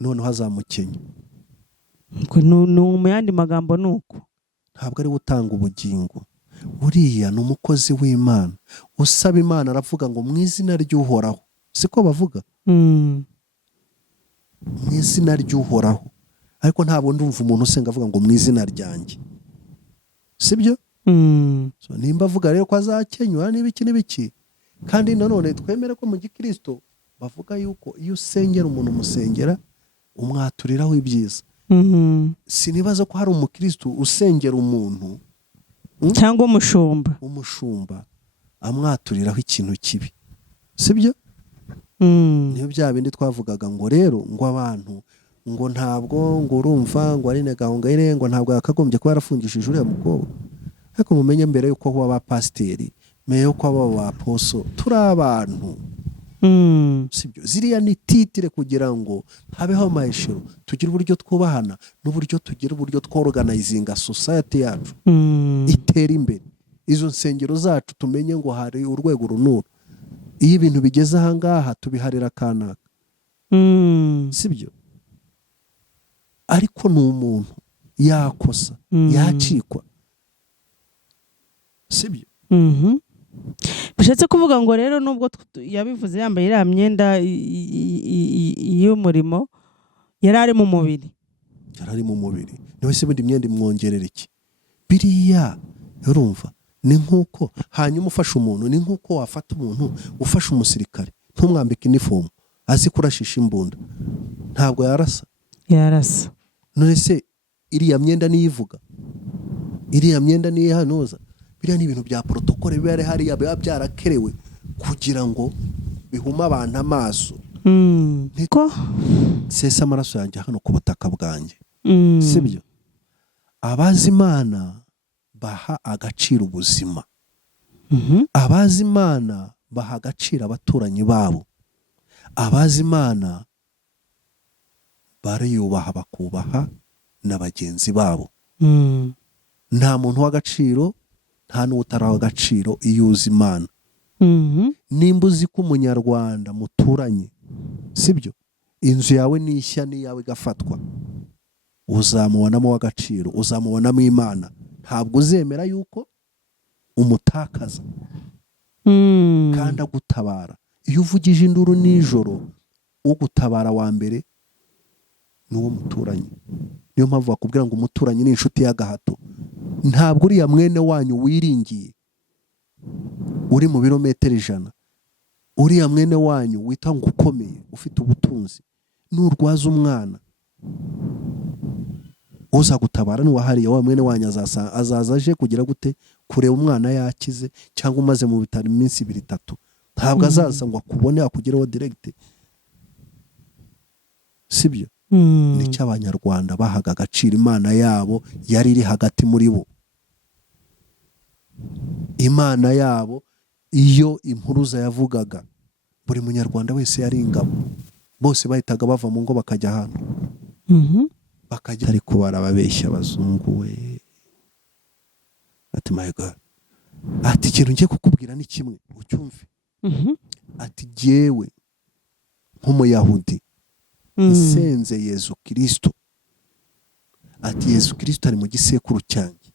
noneho azamukenya. mu yandi magambo nuko Ntabwo ari utanga ubugingo, uriya ni umukozi w'Imana usaba Imana, aravuga ngo mu izina ry'Uhoraho, siko bavuga, mu izina ry'Uhoraho. Ariko ntabwo ndumva umuntu usenga avuga ngo mu izina ryanjye, sibyo? So, nimba avuga rero ko azakenywa n'ibiki, kandi nanone twemere ko mu gikristo bavuga yuko iyo usengera umuntu umusengera umwaturiraho ibyiza. Sinibaza ko hari umukristo usengera umuntu cyangwa umushumba amwaturiraho ikintu kibi, sibyo? Niyo bya bindi twavugaga ngo rero ngo abantu ngo ntabwo ngo urumva ngo ari Gahongayire ngo ntabwo yakagombye kuba yarafungishije uriya mukobwa. Ariko mumenye mbere yuko kuba abapasiteri, mbere yuko aba abaposo, turi abantu, sibyo? Ziriya ni titire kugira ngo habeho amaheshero, tugire uburyo twubahana n'uburyo tugira uburyo tworganizinga society yacu itera imbere. Izo nsengero zacu tumenye ngo hari urwego runuru, iyo ibintu bigeze aha ngaha tubiharira kanaka, sibyo? Ariko ni umuntu yakosa yacikwa, sibyo? bishatse kuvuga ngo rero nubwo yabivuze yambaye iriya myenda y'umurimo, yari ari mu mubiri, niwe se bundi imyenda imwongerera iki? Biriya urumva ni nk'uko hanyuma ufashe umuntu, ni nk'uko wafata umuntu ufashe umusirikare ntumwambike inifomu azi kurashisha imbunda, ntabwo yarasa. None se iriya myenda niyivuga, iriya myenda niyihanuza? Biriya ni ibintu bya protokole biba hariya, biba byarakerewe kugira ngo bihume abantu amaso. Ko sesa amaraso yanjye hano ku butaka bwanjye, sibyo? Abazi Imana baha agaciro ubuzima, abazi Imana baha agaciro abaturanyi babo, abazi Imana bariyubaha bakubaha na bagenzi babo. Nta muntu w'agaciro, nta n'utaraho agaciro iyo uzi Imana. Nimba uzi ko umunyarwanda muturanye, sibyo, inzu yawe n'ishya n'iyawe igafatwa, uzamubonamo w'agaciro, uzamubonamo Imana. Ntabwo uzemera yuko umutakaza kandi agutabara. Iyo uvugije induru nijoro, ugutabara wa mbere ni uwo muturanye. Niyo mpamvu bakubwira ngo umuturanyi ni inshuti y'agahato. Ntabwo uriya mwene wanyu wiringiye uri mu birometero 100, uriya mwene wanyu wita ngo ukomeye ufite ubutunzi, n'urwaza umwana uza gutabara ni wahariya, wa mwene wanyu azaza aje kugira gute kureba umwana yakize cyangwa umaze mu bitaro iminsi 2-3. Ntabwo azaza ngo akubone akugereho direct, sibyo? Nicyo abanyarwanda bahaga agaciro Imana yabo, yari iri hagati muri bo. Imana yabo iyo impuruza yavugaga, buri munyarwanda wese yari ingabo, bose bahitaga bava mu ngo bakajya hano, bakajya. Ariko barababeshya abazungu we, ati my God, ati ikintu ngiye kukubwira ni kimwe ucyumve, ati jyewe nk'umuyahudi nsenze Yesu Kristo, ati Yesu Kristo ari mu gisekuru cyanjye,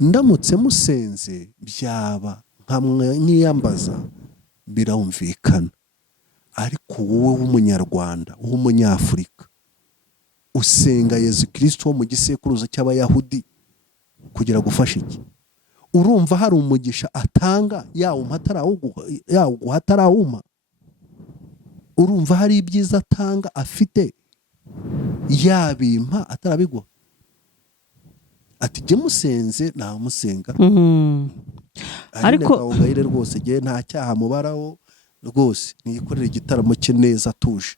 ndamutse musenze byaba nk'iyambaza, birumvikana. Ariko wowe w'umunyarwanda, w'umunyafurika, usenga Yesu Kristo wo mu gisekuruza cy'abayahudi kugira gufasha iki? Urumva hari umugisha atanga yawuguha atarawuma? Urumva hari ibyiza atanga afite yabimpa atarabiguha? Ati jye musenze nta musenga. Ariko Gahongayire rwose jye nta cyaha mubaraho rwose, niyikorera igitaramo cye neza atuje,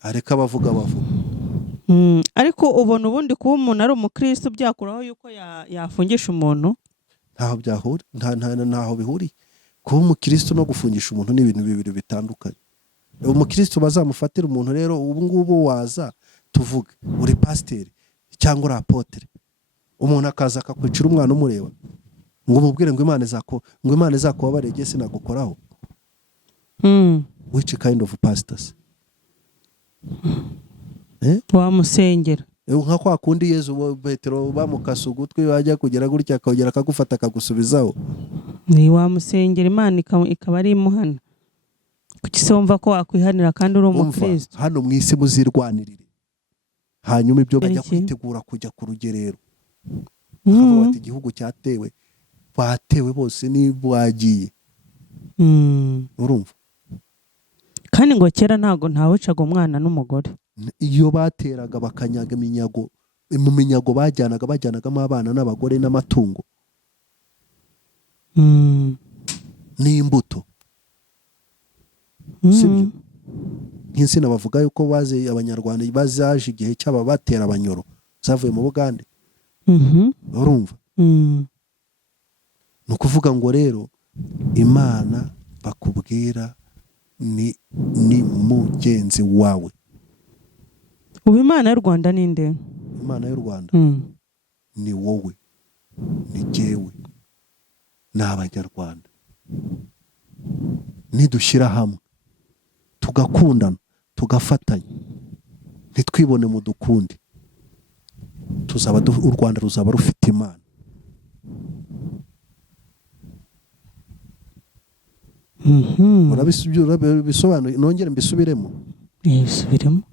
areka abavuga. Ariko ubona ubundi kuba umuntu ari umukristo byakuraho yuko yafungisha umuntu? Ntaho byahura, ntaho bihuriye. Kuba umukristo no gufungisha umuntu ni ibintu bibiri bitandukanye. Umukristo bazamufatira umuntu rero, ubu ngubu waza tuvuge uri pasiteri cyangwa uri apotere, umuntu akaza akakwicira umwana umureba ngo umubwire ngo Imana izakubabarire sinagukoraho. Which kind of pastors? wamusengera nka kwa kundi Yezu Petero bamukasa ugutwi wajya kugera gutya akongera akagufata akagusubizaho. ni wamusengera Imana ikaba ari imuhana. Kuki se wumva ko wakwihanira kandi uri umukristo? Hano mu isi muzirwanirire, hanyuma ibyo bajya kwitegura kujya ku rugerero. Bati igihugu cyatewe, batewe bose ni bwagiye. Urumva? Kandi ngo kera ntago ntawicaga umwana n'umugore. Iyo bateraga bakanyaga iminyago, mu minyago bajyanagamo abana n'abagore n'amatungo n'imbuto. Sibyo? Nk'insina bavuga yuko baze abanyarwanda bazaje igihe cy'aba batera abanyoro zavuye mu Bugande. Urumva? Ni ukuvuga ngo rero Imana bakubwira ni mugenzi wawe. Ubu Imana y'u Rwanda ni nde? Imana y'u Rwanda ni wowe, ni jyewe, ni Abanyarwanda. Nidushyira hamwe tugakundana tugafatanya ntitwibone mu dukundi, u Rwanda ruzaba rufite Imana. Bisobanuye nongere mbisubiremo.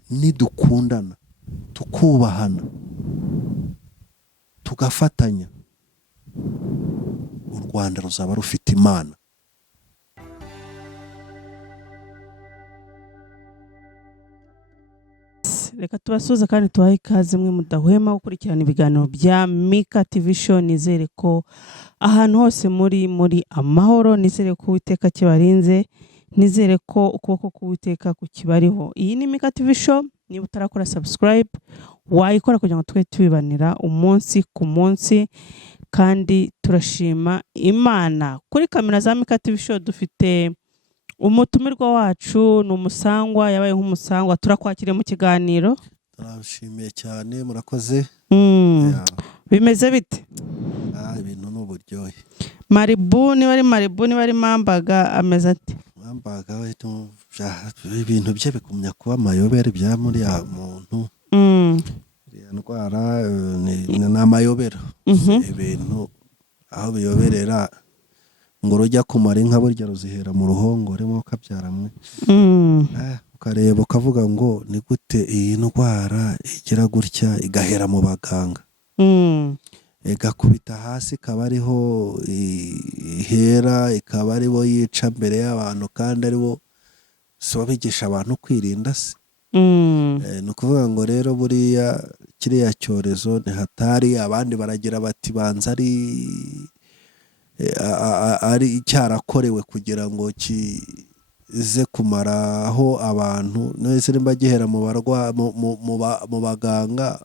Nidukundana tukubahana tugafatanya u Rwanda ruzaba rufite Imana. Reka tubasuze kandi tubahe ikaze mwe mudahwema gukurikirana ibiganiro bya Mika TV Show. Nizere ko ahantu hose muri amahoro, nizere ko Uwiteka kibarinze, nizere ko ukuboko k'Uwiteka kukibariho. Iyi ni Mika TV Show. Niba utarakora subscribe wayikora kugira ngo twe tubibanira umunsi ku munsi, kandi turashima Imana. Kuri kamera za Mika TV Show dufite umutumirwa wacu, ni umusangwa, yabaye nk'umusangwa. Turakwakiriye mu kiganiro. Turashimiye cyane, murakoze. Bimeze bite? Ibintu n'uburyohe. Maribu ni bari Mambaga ameze ati? Mambaga ibintu bye bikumya kuba amayobera bya muri ya muntu. Ya ndwara ni amayobera. Ibintu aho biyoberera ngo rujya kumara inka burya ruzihera mu ruhongore mo kabyaramwe. Ukareba ukavuga ngo ni gute iyi ndwara igira gutya igahera mu baganga, igakubita hasi ikaba ariho ihera, ikaba aribo yica mbere y'abantu, kandi aribo so bigisha abantu kwirinda se. Ni ukuvuga ngo rero buriya kiriya cyorezo ni hatari. Abandi baragira bati banza ari cyarakorewe kugira ngo kize kumaraho abantu. Nese nimba gihera mu baganga,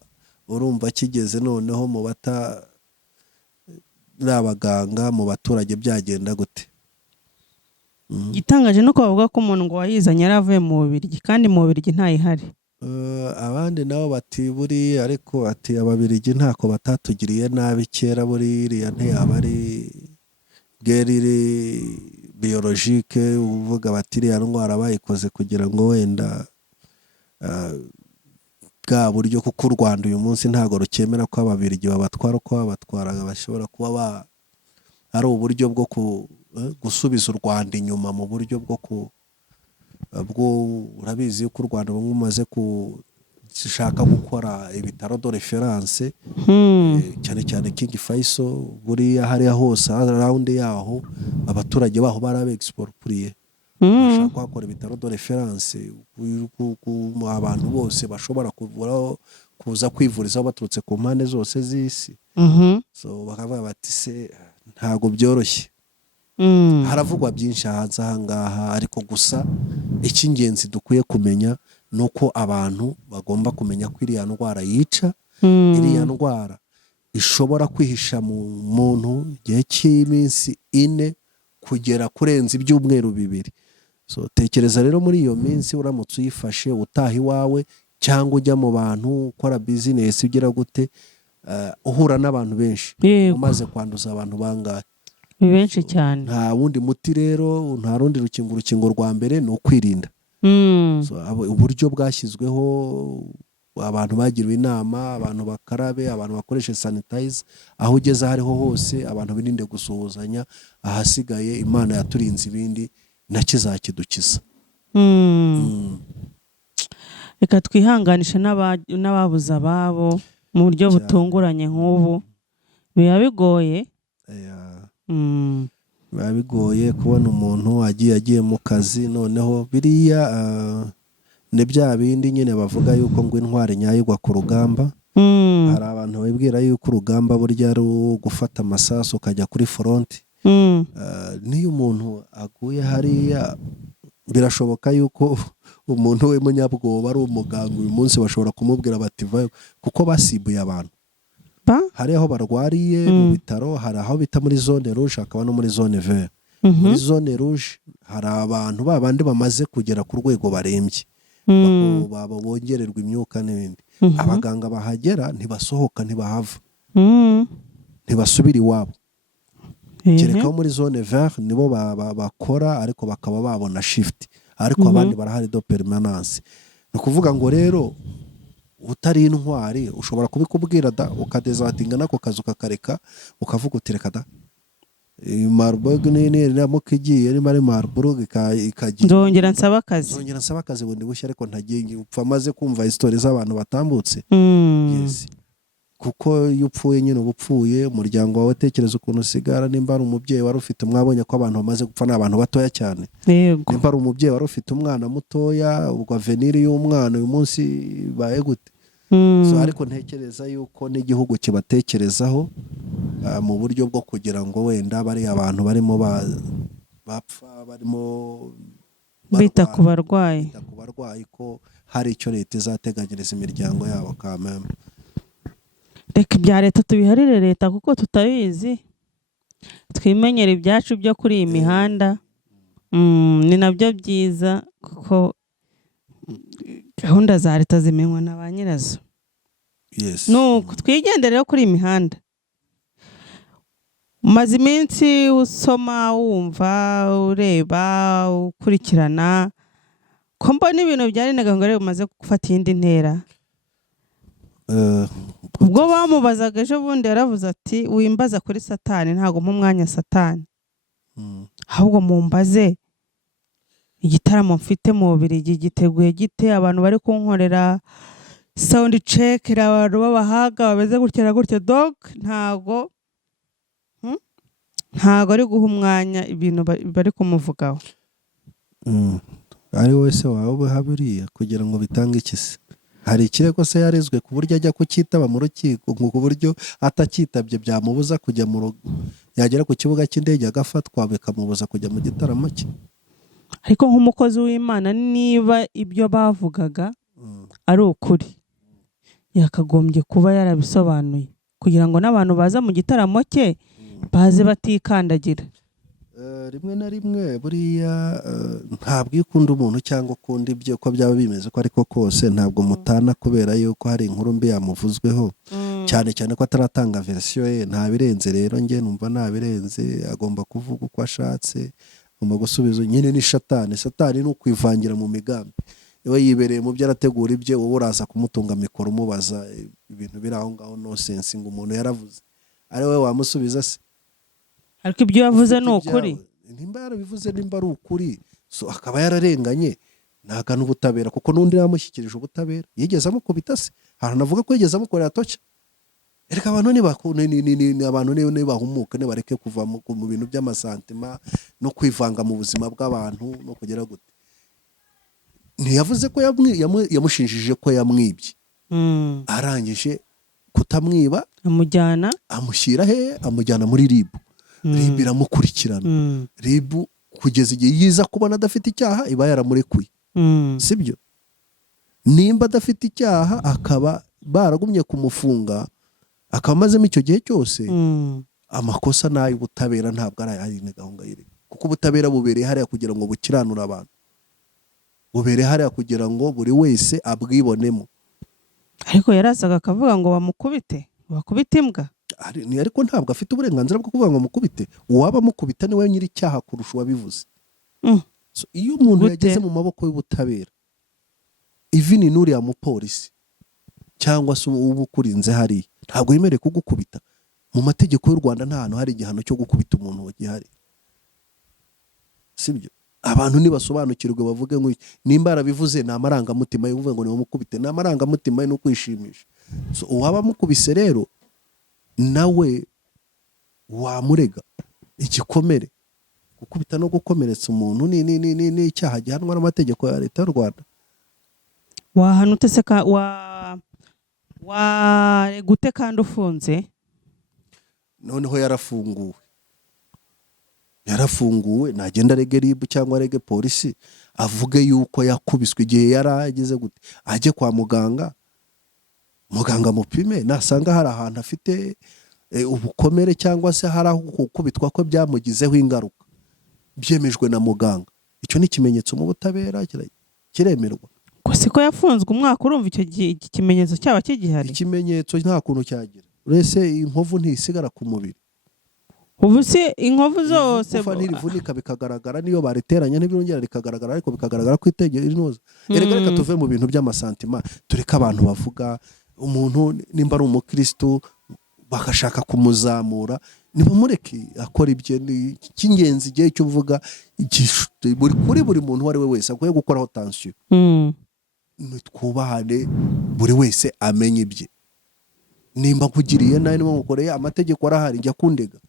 urumva kigeze noneho mu abaganga, mu baturage byagenda gute? Gitangaje no bavuga ko umuntu ngo wayizanye yaravuye mu Bubiligi, kandi mu Bubiligi ntayihari. Abandi nabo bati buri ariko ati Ababiligi ntako batatugiriye nabi kera, buriya ntiyaba ari guerre biologique. Uvuga bati iriya ndwara bayikoze kugira ngo wenda bwa buryo, kuko u Rwanda uyu munsi ntago rukemera ko Ababiligi babatwara uko babatwaraga. Bashobora kuba ari uburyo bwo gusubiza u Rwanda inyuma, mu buryo bwo urabizi yuko u Rwanda bumwe umaze gushaka gukora ibitaro de reference, cyane cyane King Faisal. Buriya hariya hose around yaho abaturage baho barabe exproprié, bashaka gukora ibitaro de reference, abantu bose bashobora kuza kwivurizaho baturutse ku mpande zose z'isi. So bakavuga bati se ntago byoroshye. Haravugwa byinshi hanze ahangaha, ariko gusa icy'ingenzi dukwiye kumenya ni uko abantu bagomba kumenya ko iriya ndwara yica. Iriya ndwara ishobora kwihisha mu muntu igihe cy'iminsi 4 kugera kurenza ibyumweru 2. So tekereza rero muri iyo minsi uramutse uyifashe utaha iwawe cyangwa ujya mu bantu ukora business ugira gute, uhura n'abantu benshi, umaze kwanduza abantu bangahe? Benshi cyane. Nta wundi muti rero, nta rundi urukingo rwa mbere ni ukwirinda. So uburyo bwashyizweho abantu bagiriwe inama, abantu bakarabe, abantu bakoreshe sanitize, aho ugeze aho ariho hose abantu birinde gusuhuzanya, ahasigaye Imana yaturinze ibindi nacyo izakidukiza. Reka twihanganisha n'ababuze ababo mu buryo butunguranye nk'ubu, biba bigoye. Biba bigoye kubona umuntu agiye mu kazi, noneho biriya ni bya bindi nyine bavuga yuko ngo intwari nyayo igwa ku rugamba. Hari abantu bibwira yuko urugamba burya ari gufata amasasu ukajya kuri fronti. Niyo umuntu aguye hariya birashoboka yuko umuntu we munyabwoba ari umuganga, uyu munsi bashobora kumubwira bati vayo, kuko basibuye abantu. Hari aho barwariye mu bitaro, hari aho bita muri zone rouge, hakaba no muri zone vert. Muri zone rouge hari abantu babandi bamaze kugera ku rwego barembye, bongererwa imyuka n'ibindi. Abaganga bahagera ntibasohoka, ntibahava, ntibasubira iwabo. Kereka muri zone vert nibo bakora, ariko bakaba babona shift, ariko abandi barahari do permanence. Ni ukuvuga ngo rero utari intwari ushobora kubikubwira da ukadezatinga nako kazi ukakareka, ukavuga uti reka da Marburg nini ramuka igiye ari Marburg ikagiye, ndongera nsaba akazi bundi bushya, ariko ntagiye upfa maze kumva histori z'abantu batambutse. Yes, kuko iyo upfuye nyine ubupfuye, umuryango wawe tekereza ukuntu usigara. Nimba ari umubyeyi wari ufite, mwabonye ko abantu bamaze gupfa ni abantu batoya cyane. Nimba ari umubyeyi wari ufite umwana mutoya, ubwo avenir y'umwana uyu munsi baye gute? So ariko ntekereza yuko n'igihugu kibatekerezaho mu buryo bwo kugira ngo wenda bari abantu barimo bapfa, barimo bita ku barwayi, ko hari icyo leta izateganyiriza imiryango yabo kameme. Reka ibya leta tubiharire leta kuko tutabizi, twimenyera ibyacu byo kuri iyi mihanda. Ni nabyo byiza kuko gahunda za leta zimenywa na ba nyirazo. Nuko twigendere kuri iyi mihanda. Umaze iminsi usoma, wumva, ureba, ukurikirana, ko mbona ibintu byarinaga ngo bimaze gufata iyindi ntera. Ubwo bamubazaga ejo bundi yaravuze ati wimbaza kuri Satani, ntago mu mwanya Satani, ahubwo mumbaze igitaramo mfite mu Bubiligi giteguye gite, abantu bari kunkorera sound check, abantu b'abahaga bameze gutya na gutya. Dog ntago ari guha umwanya ibintu bari kumuvugaho. Ari wese wawe haburiya kugira ngo bitange ikisi. Hari ikirego se yarezwe ku buryo ajya kucyitaba mu rukiko, ku buryo atakitabye byamubuza kujya mu rugo, yagera ku kibuga cy'indege agafatwa bikamubuza kujya mu gitaramo cye. Ariko nk'umukozi w'Imana, niba ibyo bavugaga ari ukuri, yakagombye kuba yarabisobanuye kugira ngo n'abantu baza mu gitaramo cye baze batikandagira. Rimwe na rimwe buriya ntabwo iyo ukunda umuntu cyangwa ukunda ibyo ko byaba bimeze ko ariko kose, ntabwo mutana kubera yuko hari inkuru mbi yamuvuzweho, cyane cyane ko ataratanga verisiyo ye. Nta birenze rero, njye numva nta birenze, agomba kuvuga uko ashatse, agomba gusubiza. Nyine ni Satani ni ukwivangira mu migambi. Iwe yibereye mu byo arategura ibye, wowe uraza kumutunga mikoro umubaza ibintu biri aho ngaho no sense ngo umuntu yaravuze, ari we wamusubiza se? Ariko ibyo yavuze ni ukuri. Nimba yarabivuze, nimba ari ukuri, so akaba yararenganye, ntaga n'ubutabera, kuko n'undi yamushyikirije ubutabera. Yigeze amukubita se? Hari navuga ko yigeze amukorera toca. Ereka abantu ni bahumuka, ne bareke kuva mu bintu by'amasantima no kwivanga mu buzima bw'abantu no kugera gute. Ntiyavuze ko yamushinjije ko yamwibye. Arangije kutamwiba, amushyira he? Amujyana muri RIB. RIB iramukurikirana. RIB kugeza igihe yiza kubona adafite icyaha iba yaramurekuye. Sibyo? Nimba adafite icyaha akaba baragumye kumufunga, akaba amazemo icyo gihe cyose, amakosa n'ayo ubutabera ntabwo ari ayine gahunda y'iri, kuko ubutabera bubereye hariya kugira ngo bukiranure abantu, bubereye hariya kugira ngo buri wese abwibonemo. Ariko yarasaga akavuga ngo bakubite imbwa. Ariko ntabwo afite uburenganzira bwo kuvuga ngo mukubite. Uwaba amukubita niwe nyiri icyaha kurusha uwabivuze. Iyo umuntu yageze mu maboko y'ubutabera, even n'uriya mupolisi cyangwa se uba ukurinze hariya ntabwo yemerewe kugukubita. Mu mategeko y'u Rwanda nta hantu hari igihano cyo gukubita umuntu gihari, sibyo? Abantu nibasobanukirwe bavuge ngo nimba yarabivuze ni amarangamutima yo kuvuga ngo nimumukubite, ni amarangamutima no kwishimisha. So uwaba mukubise rero nawe wamurega igikomere. Gukubita no gukomeretsa umuntu ni icyaha gihanwa n'amategeko ya leta y'u Rwanda. Wahanute se gute kandi ufunze? Noneho yarafunguwe nagenda arege RIB cyangwa arege polisi avuge yuko yakubiswe igihe yarageze gute, ajye kwa muganga, muganga mupime, nasanga hari ahantu afite ubukomere cyangwa se hari aho gukubitwa ko byamugizeho ingaruka byemejwe na muganga, icyo ni ikimenyetso mu butabera kiremerwa. Ko siko yafunzwe umwaka, urumva icyo kimenyetso cyaba kigihari? Ikimenyetso nta kuntu cyagira, uretse inkovu ntisigara ku mubiri. Ubu se inkovu zose ntirivunika bikagaragara, niyo bariteranya ntibirongera rikagaragara, ariko bikagaragara ko itegeko rinoza. Reka tuve mu bintu by'amasantima, tureka abantu bavuga. Umuntu nimba ari umukristo bakashaka kumuzamura, nibamureke akora ibye. Cy'ingenzi igihe cyo uvuga kuri buri muntu uwo ari we wese akwiye gukoraho tension. Twubahane, buri wese amenye ibye. Nimba nkugiriye nawe niba ngukoreye, amategeko arahari, njya kundega.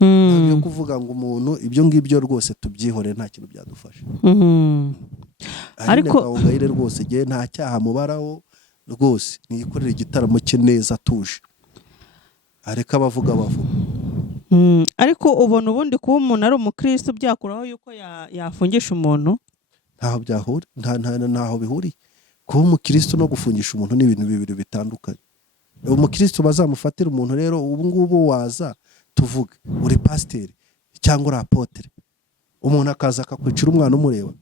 Ntabyo kuvuga ngo umuntu ibyo ngibyo rwose tubyihore, nta kintu byadufasha. Ariko gahongayire rwose gihe nta cyaha mubaraho rwose, niyikorera igitaramo cye neza atuje, areka abavuga. Ariko ubona ubundi kuba umuntu ari umukristo byakuraho yuko yafungisha umuntu? Ntaho bihuriye. Kuba umukristo no gufungisha umuntu ni ibintu bibiri bitandukanye. Umukristo bazamufatira umuntu rero, ubu ngubu waza tuvuge uri pasiteri cyangwa uri apotere, umuntu akaza akakwicira umwana umureba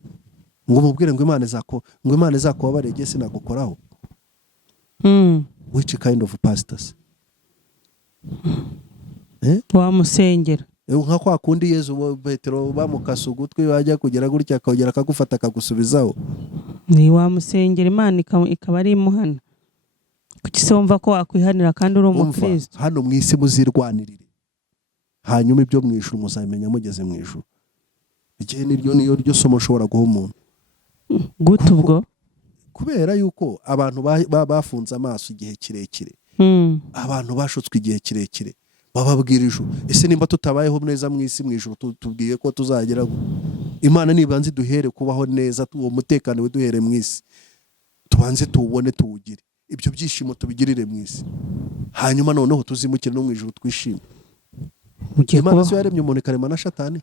ngo umubwire ngo Imana izakubabarire sinagukoraho. Which kind of pastors? Wamusengera nka kwa kundi Yezu Petero bamukasa ugutwi, wajya kugera gutya akongera akagufata akagusubizaho. Ni wamusengera Imana ikaba ari imuhana. Kuki se wumva ko wakwihanira kandi uri umukristo? Hano mu isi muzirwanirire, hanyuma ibyo mu ijuru muzabimenya mugeze mu ijuru. Igihe niyo ryo somo ushobora guha umuntu. Gute ubwo? Kubera yuko abantu bafunze amaso igihe kirekire, abantu bashutswe igihe kirekire, bababwira ijuru. Ese nimba tutabayeho neza mu isi, mu ijuru tubwiye ko tuzagera. Imana nibanze duhere kubaho neza, uwo mutekano we duhere mu isi, tubanze tuwubone tuwugire, ibyo byishimo tubigirire mu isi, hanyuma noneho tuzimukire no mu ijuru twishime. Imana se yaremye umuntu ikarema na Satani?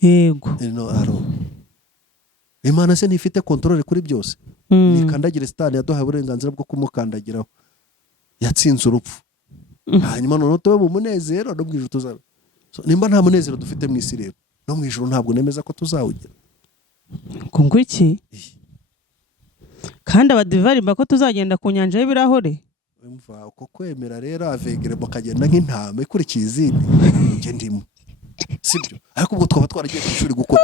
Yego. Imana se ntifite kontrole kuri byose? Nikandagire Satani yaduhaye uburenganzira bwo kumukandagiraho, yatsinze urupfu. Hanyuma noneho tube mu munezero no mu ijuru tuzaba. Nimba nta munezero dufite mu isi rero, no mu ijuru ntabwo nemeza ko tuzawugira. Ngo iki? Kandi abadivarimba ko tuzagenda ku nyanja y'ibirahure. Umva uko kwemera rero avegere bakagenda nk'intama ikurikiye izindi, nge ndimo, sibyo? Ariko ubwo twaba twaragiye ku ishuri gukora,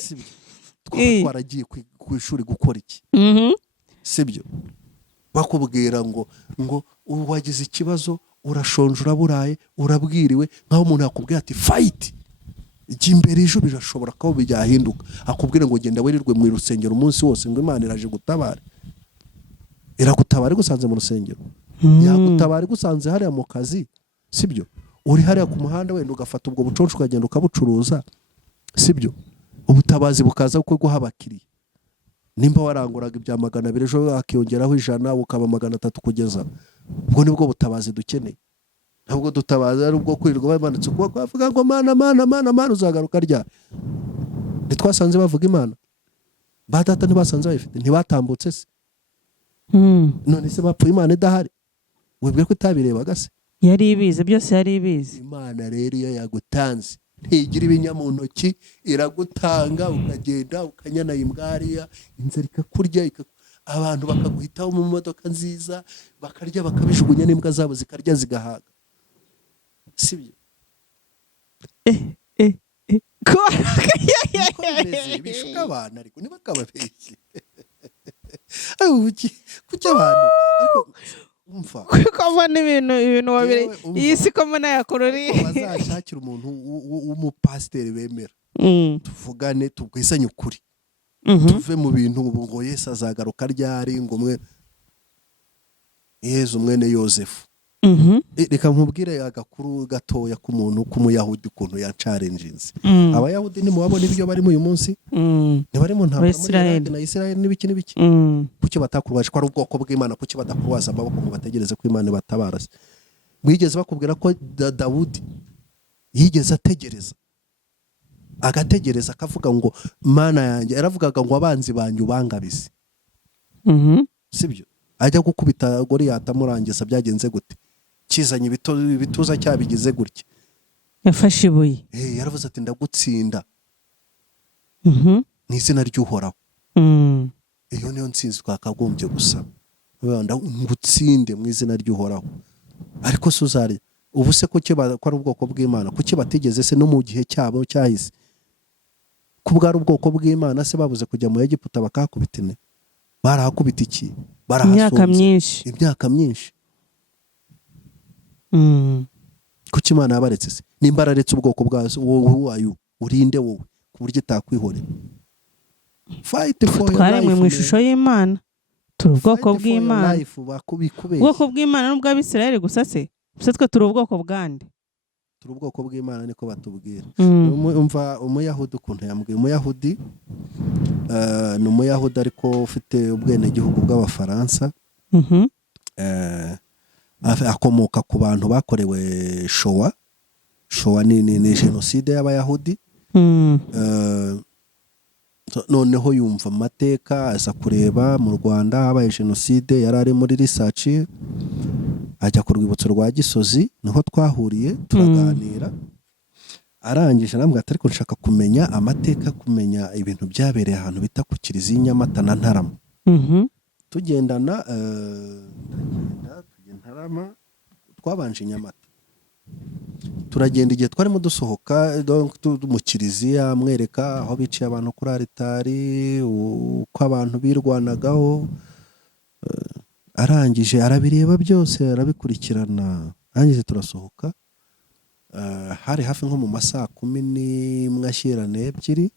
sibyo? Twaba twaragiye ku ishuri gukora iki, sibyo? Bakubwira ngo wagize ikibazo, urashonje, uraburaye, urabwiriwe, nkaho umuntu yakubwira ati fight, ijya imbere ejo birashobora ko byahinduka. Akubwira ngo genda wirirwe mu rusengero umunsi wose, ngo Imana iraje gutabara. Iragutabara gusanze mu rusengero, yagutabara gusanze hariya mu kazi, sibyo? Uri hariya ku muhanda wenda ugafata ubwo buconco ukagenda ukabucuruza, sibyo? Ubutabazi bukaza uko guha abakiriya. Nimba waranguraga ibya 200 ejo akiyongeraho 100 ukaba 300 kugeza, ubwo nibwo butabazi dukeneye. Ntabwo dutabaza ari ubwo kwirirwa bamanitse kuba bavuga ngo mana uzagaruka rya. Ntitwasanze bavuga Imana, badata ntibasanze bayifite, ntibatambutse se. None se bapfuye Imana idahari? Webwe ko itabirebaga se? Yari ibizi, byose yari ibizi. Imana rero iyo yagutanze ntigira ibinya mu ntoki, iragutanga ukagenda ukanyana imbwariya, inzara ikakurya, abantu bakaguhitaho mu modoka nziza, bakarya bakabijugunya n'imbwa zabo zikarya zigahaga, sibyo? Bishuka abana ariko ntibakababeshye. kuki abantu ariko umva kuko ibintu wabiri iyi si ko mbona yakorori bazashakira umuntu w'umupasiteri bemera tuvugane tubwisanye ukuri tuve mu bintu ngo Yesu azagaruka ryari ngo umwe Yezu mwene Yosefu reka nkubwire agakuru gatoya k'umuntu k'umuyahudi ukuntu yacarenjinze abayahudi nimubabona ibyo barimo uyu munsi ntibarimo ntambara muri Iraki na Isirayeli n'ibiki kuki batakurwaje ko ari ubwoko bw'Imana kuki badakurwaza amaboko ngo bategereze ko Imana ibatabarase mwigeze bakubwira ko Dawudi yigeze agategereza akavuga ngo Mana yanjye yaravugaga ngo abanzi banyu bangabize sibyo ajya gukubita Goliyati amurangiza byagenze gute kizanye ibituza cyabigize gutya yafashe ibuye yaravuze ati ndagutsinda ni izina ry'Uhoraho iyo niyo ntsinzi twakagombye gusaba ngutsinde mu izina ry'Uhoraho ariko suzari ubu se kuki ko ari ubwoko bw'Imana kuki batigeze se no mu gihe cyabo cyahise ko bwari ubwoko bw'Imana se babuze kujya mu Egiputa bakahakubita ine barahakubita iki barahasonze imyaka myinshi kuki Imana yabaretse se nimba araretse ubwoko bwazo wowe urinde wowe ku buryo itakwihorera fight for your life twaremwe mu ishusho y'Imana turi ubwoko bw'Imana ubwoko bw'Imana n'ubw'Abisirayeli gusa se twe turi ubwoko bwande turi ubwoko bw'Imana niko batubwira umva umuyahudi ukuntu yambwiye umuyahudi ni umuyahudi ariko ufite ubwenegihugu bw'Abafaransa akomoka ku bantu bakorewe showa ni jenoside y'Abayahudi noneho yumva amateka aza kureba mu Rwanda habaye jenoside yari ari muri research ajya ku rwibutso rwa Gisozi niho twahuriye turaganira arangije arambwira ati ariko nshaka kumenya amateka kumenya ibintu byabereye ahantu bita ku Kiliziya Nyamata na Ntarama tugendana Ntarama twabanje Nyamata turagenda igihe twarimo dusohoka mu Kiliziya mwereka aho biciye abantu kuri aritari uko abantu birwanagaho arangije arabireba byose arabikurikirana arangije turasohoka hari hafi nko mu masaa 11 ashyira n'ebyiri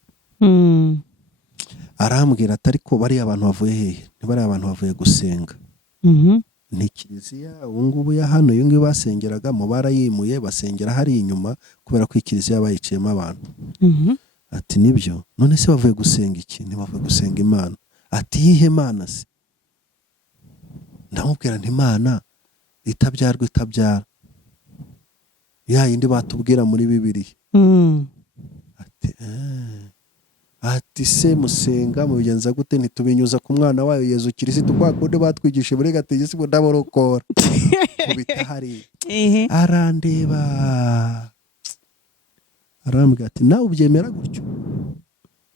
arambwira ati ariko bari abantu bavuye hehe ntibari abantu bavuye gusenga ni Kiliziya ubu ngubu ya hano iyo ngiyo basengeraga mu barayimuye basengera hari inyuma kubera ko Kiliziya bayiciyemo abantu ati nibyo none se bavuye gusenga iki ntibavuye gusenga Imana ati yihe Mana se ndamubwira nti Imana itabyarwa itabyara ya yindi batubwira muri Bibiliya ati se musenga mubigenza gute ntitubinyuza ku mwana wayo Yezu Kristo kwa kundi batwigishe muri gategesi ngo ndaborokora kubita hari arandeba arambwira ati nawe ubyemera gutyo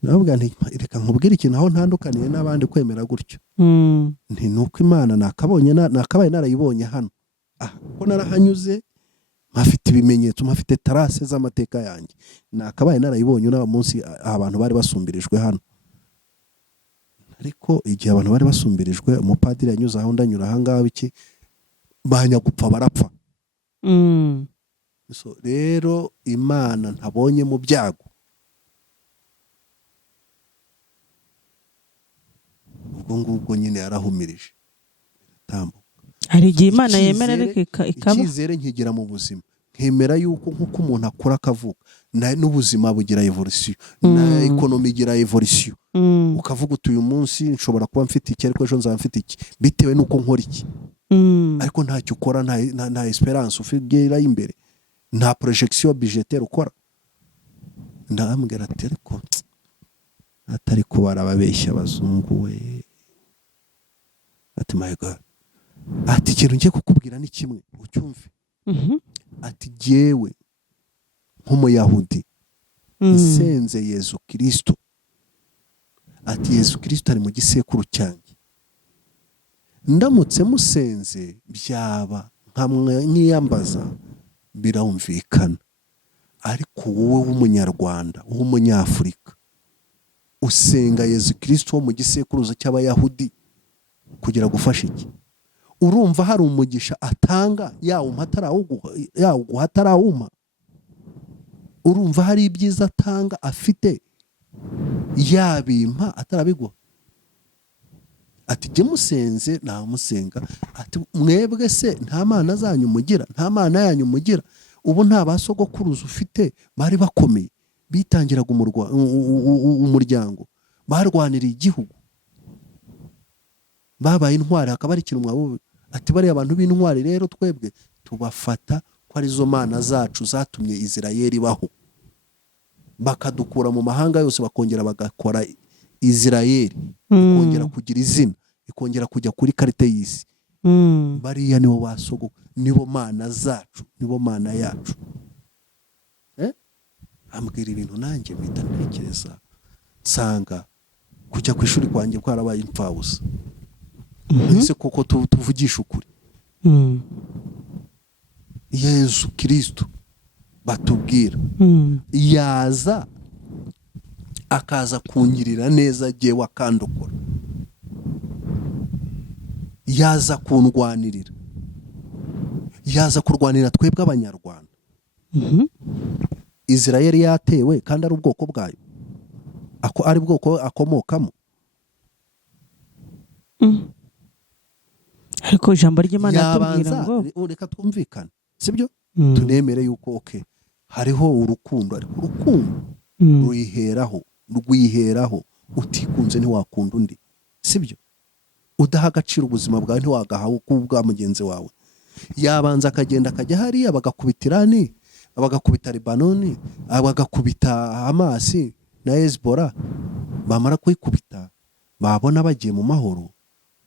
nabwo nti reka nkubwire ikintu aho ntandukaniye n'abandi kwemera gutyo nti nuko Imana nakabaye narayibonye hano ko narahanyuze mafite ibimenyetso mafite tarase z'amateka yanjye nakabaye narayibonye n'aba munsi abantu bari basumbirijwe hano ariko igihe abantu bari basumbirijwe umupadiri yanyuze aho ndanyura ahangaha iki banyagupfa barapfa so rero Imana ntabonye mu byago ubwo nyine yarahumirije tambo hari igihe Imana yemera ariko ikaba icyizere nkigira mu buzima nkemera yuko nk'uko umuntu akora akavuga n'ubuzima bugira evolution na economy igira evolution ukavuga uti uyu munsi nshobora kuba mfite iki ariko ejo nzaba mfite iki bitewe nuko nkora iki ariko ntacyo ukora nta esperance ufigera imbere nta projection budgetaire ukora ndambwira ati ariko atari kubara ababeshya abazungu we ati my God ati ikintu ngiye kukubwira ni kimwe ucyumve ati jyewe nk'umuyahudi nsenze Yezu Kristo ati Yezu Kristo ari mu gisekuru cyanjye ndamutse musenze byaba nk'iyambaza birumvikana ariko wowe w'umunyarwanda w'umunyafurika usenga Yezu Kristo wo mu gisekuruza cy'Abayahudi kugira gufasha iki? Urumva hari umugisha atanga yawuguha atarawuma? Urumva hari ibyiza atanga afite yabimpa atarabiguha? Ati jye musenze namusenga. Ati mwebwe se nta mana zanyu mugira, nta mana yanyu mugira? Ubu nta basogokuruza ufite bari bakomeye bitangiraga umuryango, barwaniriye igihugu, babaye intwari, hakaba ari ikintu mwabo. Ati bariya abantu b'intwari rero twebwe tubafata ko arizo mana zacu zatumye Isirayeli ibaho, bakadukura mu mahanga yose bakongera bagakora Isirayeli ikongera kugira izina, ikongera kujya kuri karite y'isi. Bariya nibo basogo, nibo mana zacu, nibo mana yacu. Ambwira ibintu nanjye mpita ntekereza, nsanga kujya ku ishuri kwanjye kwarabaye impfabusa. Ese koko tuvugisha ukuri, Yesu Kristo batubwira yaza akaza kungirira neza jyewe akandokora, yaza kundwanirira, yaza kurwanira twebwe abanyarwanda. Isirayeli yatewe kandi ari ubwoko bwayo, ari bwoko akomokamo. Ariko ijambo ry'Imana tubwira ngo reka twumvikane, sibyo? Tunemere yuko hariho urukundo, ariko urukundo rwiheraho utikunze ntiwakunda undi, sibyo? Udaha agaciro ubuzima bwawe ntiwagahawe kubwa mugenzi wawe. Yabanza akagenda akajya hariya bagakubita Irani, bagakubita Libanoni, bagakubita Hamasi na Hezbollah. Bamara kuyikubita babona bagiye mu mahoro,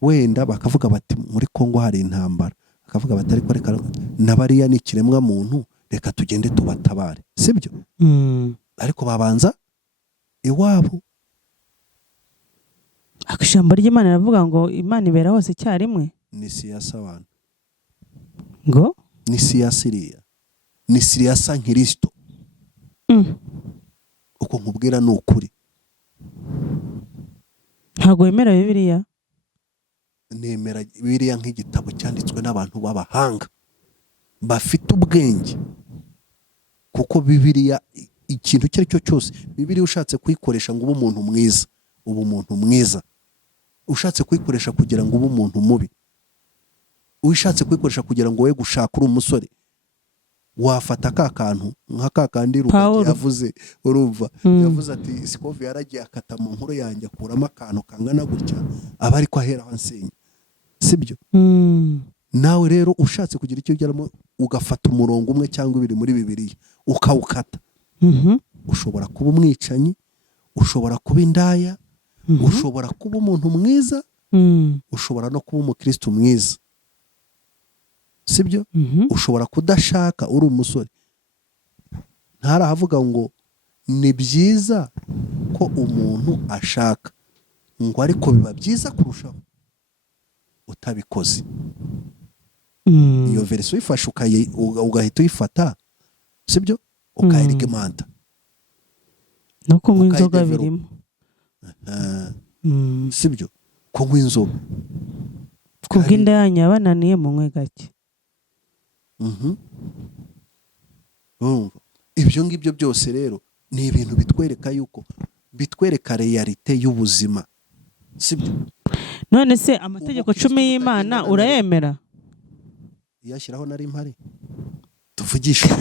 wenda bakavuga bati muri Kongo hari intambara, bakavuga bati ariko reka nabariya ni ikiremwa muntu, reka tugende tubatabare, sibyo? Ariko babanza iwabo. Ijambo ry'Imana riravuga ngo Imana ibera hose icyarimwe. Ni siyasa abantu ngo ni siyasa iriya, ni siyasa Kristo. Uko nkubwira ni ukuri. Ntabwo wemera Bibiliya? Nemera Bibiliya nk'igitabo cyanditswe n'abantu b'abahanga bafite ubwenge, kuko Bibiliya ikintu icyo ari cyo cyose, Bibiliya ushatse kuyikoresha ngo ube umuntu mwiza, ubu umuntu mwiza. Ushatse kuyikoresha kugira ngo ube umuntu mubi, ushatse kuyikoresha kugira ngo we gushaka uri umusore, wafata ka kantu nka kandi Rugagi yavuze. Urumva yavuze ati Sikovi yaragiye akata mu nkuru yanjye akuramo akantu kangana gutya, aba ariko ahera hansenya, sibyo? Nawe rero ushatse kugira icyo ugeramo ugafata umurongo umwe cyangwa ibiri muri Bibiliya ukawukata, ushobora kuba umwicanyi, ushobora kuba indaya, ushobora kuba umuntu mwiza, ushobora no kuba umukristo mwiza, sibyo? Ushobora kudashaka uri umusore. Ntarahavuga ngo ni byiza ko umuntu ashaka, ngo ariko biba byiza kurushaho utabikoze. Iyo verso uyifashe ugahita uyifata, sibyo? Ukayirigimanta no kunywa inzoga birimo, sibyo? Kunywa inzoga kubw'inda yanyu yabananiye munywe gake. Ibyo ngibyo byose rero ni ibintu bitwereka yuko bitwereka realite y'ubuzima, sibyo? None se amategeko 10 y'Imana urayemera? Yashyiraho nari mpari tuvugisha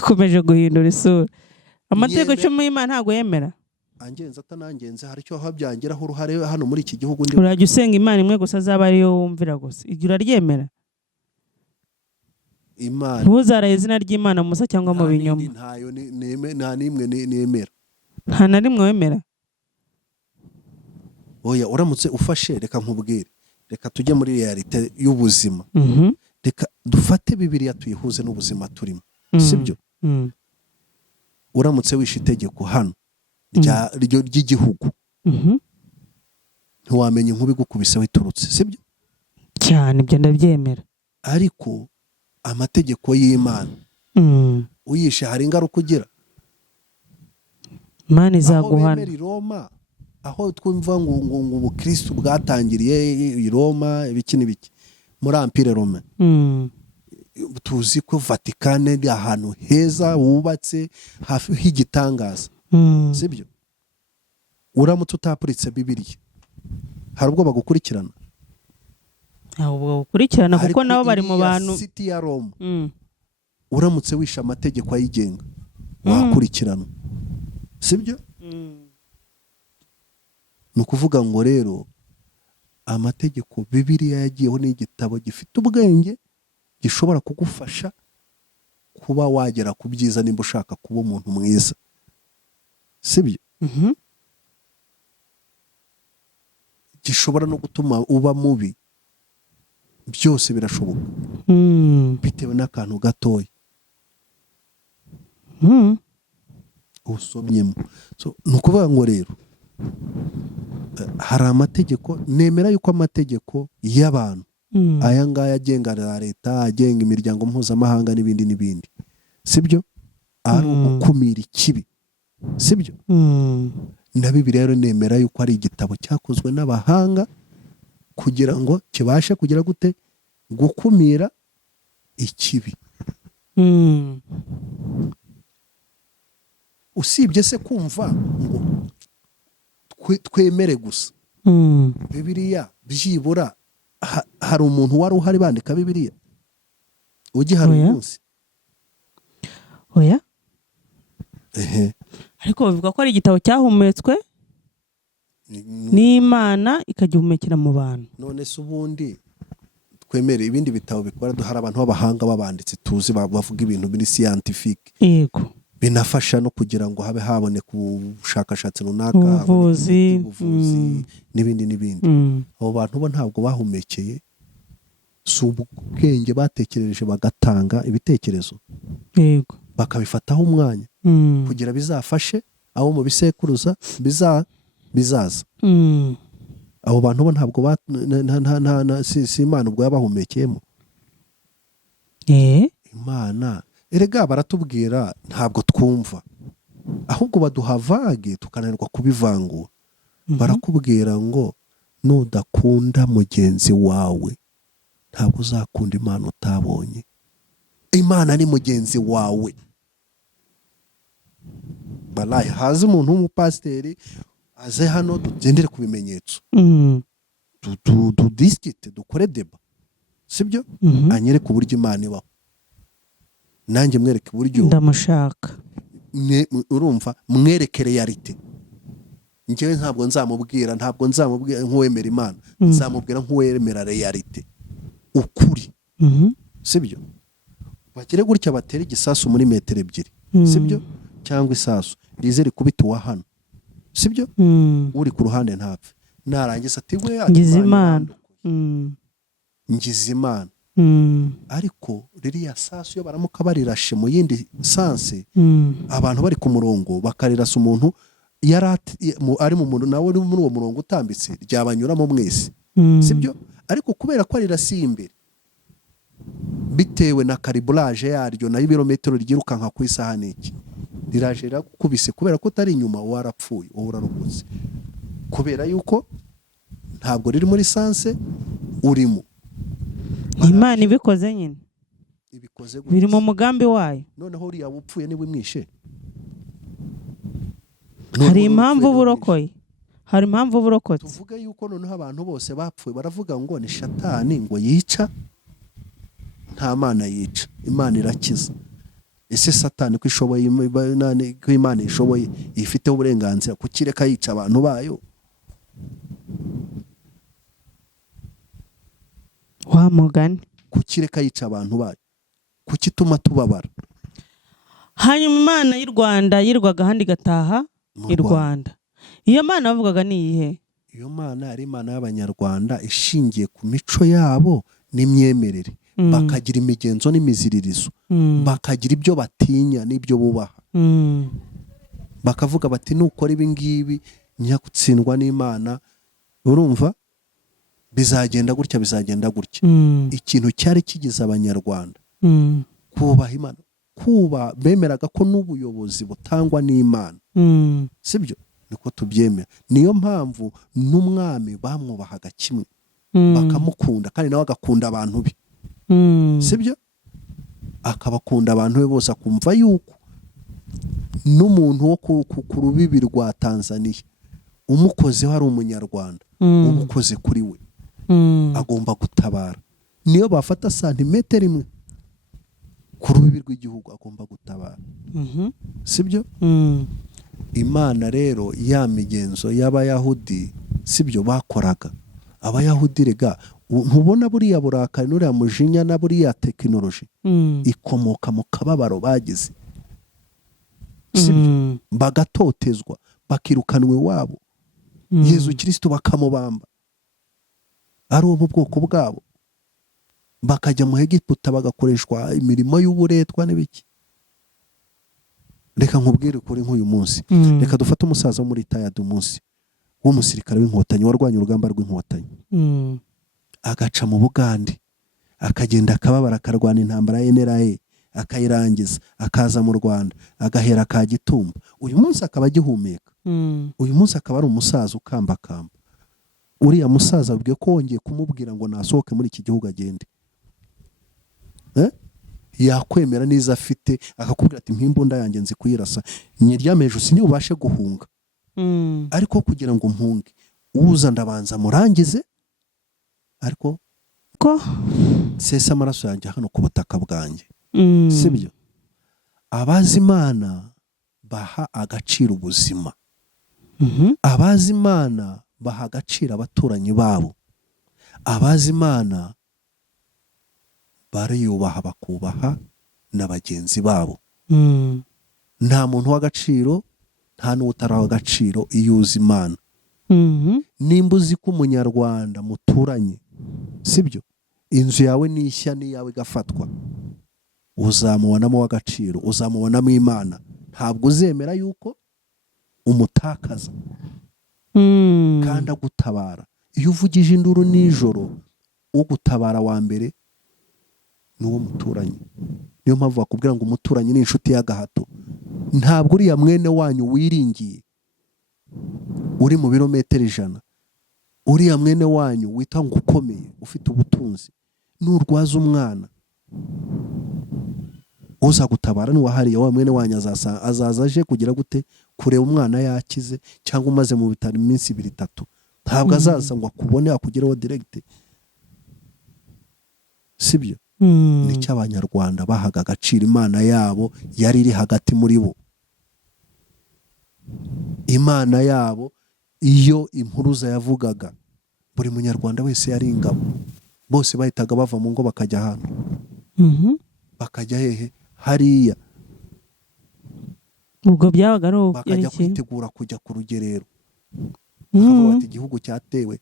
komeje guhindura isura. Amategeko 10 y'Imana ntago yemera? Angenza atanangenze hari cyo habyangiraho uruhare hano muri iki gihugu. Urajya usenga Imana imwe gusa azaba ariyo wumvira gusa, ibyo uraryemera? Imana ntuzaraye izina ry'Imana musa cyangwa mu binyoma. Nta nimwe nemera. Nta na rimwe wemera? Oya, uramutse ufashe, reka nkubwire, reka tujye muri realite y'ubuzima. Reka dufate Bibiliya tuyihuze n'ubuzima turimo, sibyo? Uramutse wishe itegeko hano ry'igihugu, ntiwamenya inkuba igukubiseho iturutse, sibyo? Cyane ibyo ndabyemera. Ariko amategeko y'Imana uyishe hari ingaruka ugira. Imana izaguhana. Roma aho twumva ngo ubukristo bwatangiriye i Roma ibiki n'ibiki muri Empire Romain. Tuzi ko Vatican ari ahantu heza wubatse hafi h'igitangaza, sibyo? Uramutse utapuritse Bibiliya hari ubwo bagukurikirana, kuko nabo bari mu bantu. City ya Roma uramutse wisha amategeko ayigenga wakurikiranwa, sibyo? Ni ukuvuga ngo rero amategeko Bibiliya yagiyeho n'igitabo gifite ubwenge gishobora kugufasha kuba wagera ku byiza nimba ushaka kuba umuntu mwiza, sibyo? Gishobora no gutuma uba mubi, byose birashoboka bitewe n'akantu gatoya usomyemo. Ni ukuvuga ngo rero hari amategeko, nemera yuko amategeko y'abantu aya ngaya agenga leta, agenga imiryango mpuzamahanga n'ibindi n'ibindi, sibyo? Ari ugukumira ikibi, sibyo? Na Bibiliya rero nemera yuko ari igitabo cyakozwe n'abahanga kugira ngo kibashe kugira gute gukumira ikibi. Usibye se kumva ngo twemere gusa Bibiliya, byibura hari umuntu wari uhari bandika Bibiliya ugihari uyu munsi? Oya. Ariko bavuga ko ari igitabo cyahumetswe n'Imana ikagihumekera mu bantu. None se ubundi twemere ibindi bitabo bikora, hari abantu b'abahanga babanditse tuzi bavuga ibintu biri scientifique, yego, binafasha no kugira ngo habe haboneka ubushakashatsi runaka, ubuvuzi n'ibindi n'ibindi. Abo bantu bo ntabwo bahumekeye, si ubwenge batekereje bagatanga ibitekerezo, yego, bakabifataho umwanya kugira bizafashe abo mu bisekuruza bizaza. Abo bantu bo ntabwo si Imana ubwo yabahumekeyemo. Imana erega baratubwira ntabwo twumva, ahubwo baduha vage tukananirwa kubivangura. Barakubwira ngo nudakunda mugenzi wawe ntabwo uzakunda Imana utabonye. Imana ni mugenzi wawe. Balaye haze umuntu w'umupasiteri aze hano tugendere ku bimenyetso, disikite dukore deba, sibyo? Anyereke uburyo Imana ibaho, nanjye mwereke uburyo ndamushaka. Urumva, mwereke realite. Njyewe ntabwo nzamubwira nk'uwemera Imana, nzamubwira nk'uwemera realite, ukuri, sibyo? Bagire gutya batera igisasu muri metero 2, sibyo? Cyangwa isasu rize rikubita uwa hano, sibyo? Uri ku ruhande ntapfe, narangiza ati we ngize Imana. Ariko ririya sasu yo baramuka barirashe mu yindi sanse, abantu bari ku murongo bakarirasa umuntu ari mu muntu nawe muri uwo murongo utambitse, ryabanyuramo mwese, sibyo? Ariko kubera ko arirasiye imbere bitewe na kariburage yaryo na ibirometero ryirukanka ku isaha n'iki, riraje rirakubise kubera ko utari inyuma warapfuye, wowe urarokotse, kubera yuko ntabwo riri muri sanse urimo. Imana ibikoze nyine, biri mu mugambi wayo. Noneho uriya upfuye niwe mwishe, hari impamvu burokoye, hari impamvu burokotse. Tuvuge yuko noneho abantu bose bapfuye baravuga ngo ni Shatani ngo yica, nta Mana yica, Imana irakiza. Ese Satani ko ishoboye, ko Imana ishoboye, ifiteho uburenganzira kukireka yica abantu bayo? Wa mugani, kukireka yica abantu bayo, kukituma tubabara? Hanyuma Imana y'u Rwanda yirwaga ahandi gataha i Rwanda. Iyo Mana bavugaga ni iyihe? Iyo Mana ari Imana y'Abanyarwanda ishingiye ku mico yabo n'imyemerere, bakagira imigenzo n'imiziririzo, bakagira ibyo batinya n'ibyo bubaha, bakavuga bati nukora ibi ngibi nyagutsindwa n'Imana, urumva bizagenda gutya, bizagenda gutya. Ikintu cyari kigize Abanyarwanda kubaha Imana, bemeraga ko n'ubuyobozi butangwa n'Imana, sibyo? niko tubyemera. Niyo mpamvu n'umwami bamwubahaga kimwe bakamukunda kandi nawe agakunda abantu be, sibyo? Akabakunda abantu be bose, akumva yuko n'umuntu wo ku rubibi rwa Tanzania umukozeho ari umunyarwanda, umukoze kuri we agomba gutabara. Niyo bafata santimetero imwe ku rubibi rw'igihugu agomba gutabara, sibyo? Imana rero ya migenzo y'abayahudi sibyo bakoraga. Abayahudi rega ntubona buriya burakari n'uriya mujinya na buriya tekinoloji ikomoka mu kababaro bagize, sibyo? Bagatotezwa, bakirukanwa iwabo, Yezu Kristo bakamubamba ari ubu bwoko bwabo, bakajya mu Egiputa bagakoreshwa imirimo y'uburetwa n'ibiki. Reka nkubwire kuri nk'uyu munsi, reka dufate umusaza wo muri Tayad umunsi w'umusirikare w'inkotanyi warwanya urugamba rw'inkotanyi, agaca mu Bugande akagenda akababara akarwana intambara ya NRA akayirangiza, akaza mu Rwanda agahera ka Gitumba. Uyu munsi akaba agihumeka, uyu munsi akaba ari umusaza ukambakamba. Uriya musaza abwiye ko wongeye kumubwira ngo nasohoke muri iki gihugu agende, yakwemera neza afite, akakubwira ati mpimbunda yanjye nzi kuyirasa, nyiryameje sinibubashe guhunga, ariko kugira ngo mpunge uza ndabanza murangize, ariko ko sesa amaraso yanjye hano ku butaka bwanjye, sibyo? Abazi Imana baha agaciro ubuzima, abazi Imana baha agaciro abaturanyi babo, abazi Imana bariyubaha bakubaha na bagenzi babo. Nta muntu w'agaciro, nta n'utaraho agaciro iyo uzi Imana. Nimba uzi ko umunyarwanda muturanye, sibyo, inzu yawe n'ishya n'iyawe igafatwa, uzamubonamo w'agaciro, uzamubonamo Imana, ntabwo uzemera yuko umutakaza kandi agutabara. Iyo uvugije induru nijoro, ugutabara wa mbere n'uwo muturanye. Niyo mpamvu bakubwira ngo umuturanyi ni inshuti y'agahato. Ntabwo uriya mwene wanyu wiringiye uri mu birometero 100, uriya mwene wanyu wita ngo ukomeye ufite ubutunzi, n'urwaza umwana uza gutabara n'uwahariye wa mwene wanyu azaza aje kugira gute kureba umwana yakize cyangwa umaze mu bitaro iminsi 2-3. Ntabwo azaza ngo akubone akugireho direct, sibyo? Nicyo abanyarwanda bahaga agaciro Imana yabo yari iri hagati muri bo. Imana yabo iyo impuruza yavugaga, buri munyarwanda wese yari ingabo, bose bahitaga bava mu ngo bakajya hano, bakajya hehe hariya, ubwo byabaga ari bakajya kwitegura kujya ku rugerero. Akavuga ati igihugu cyatewe,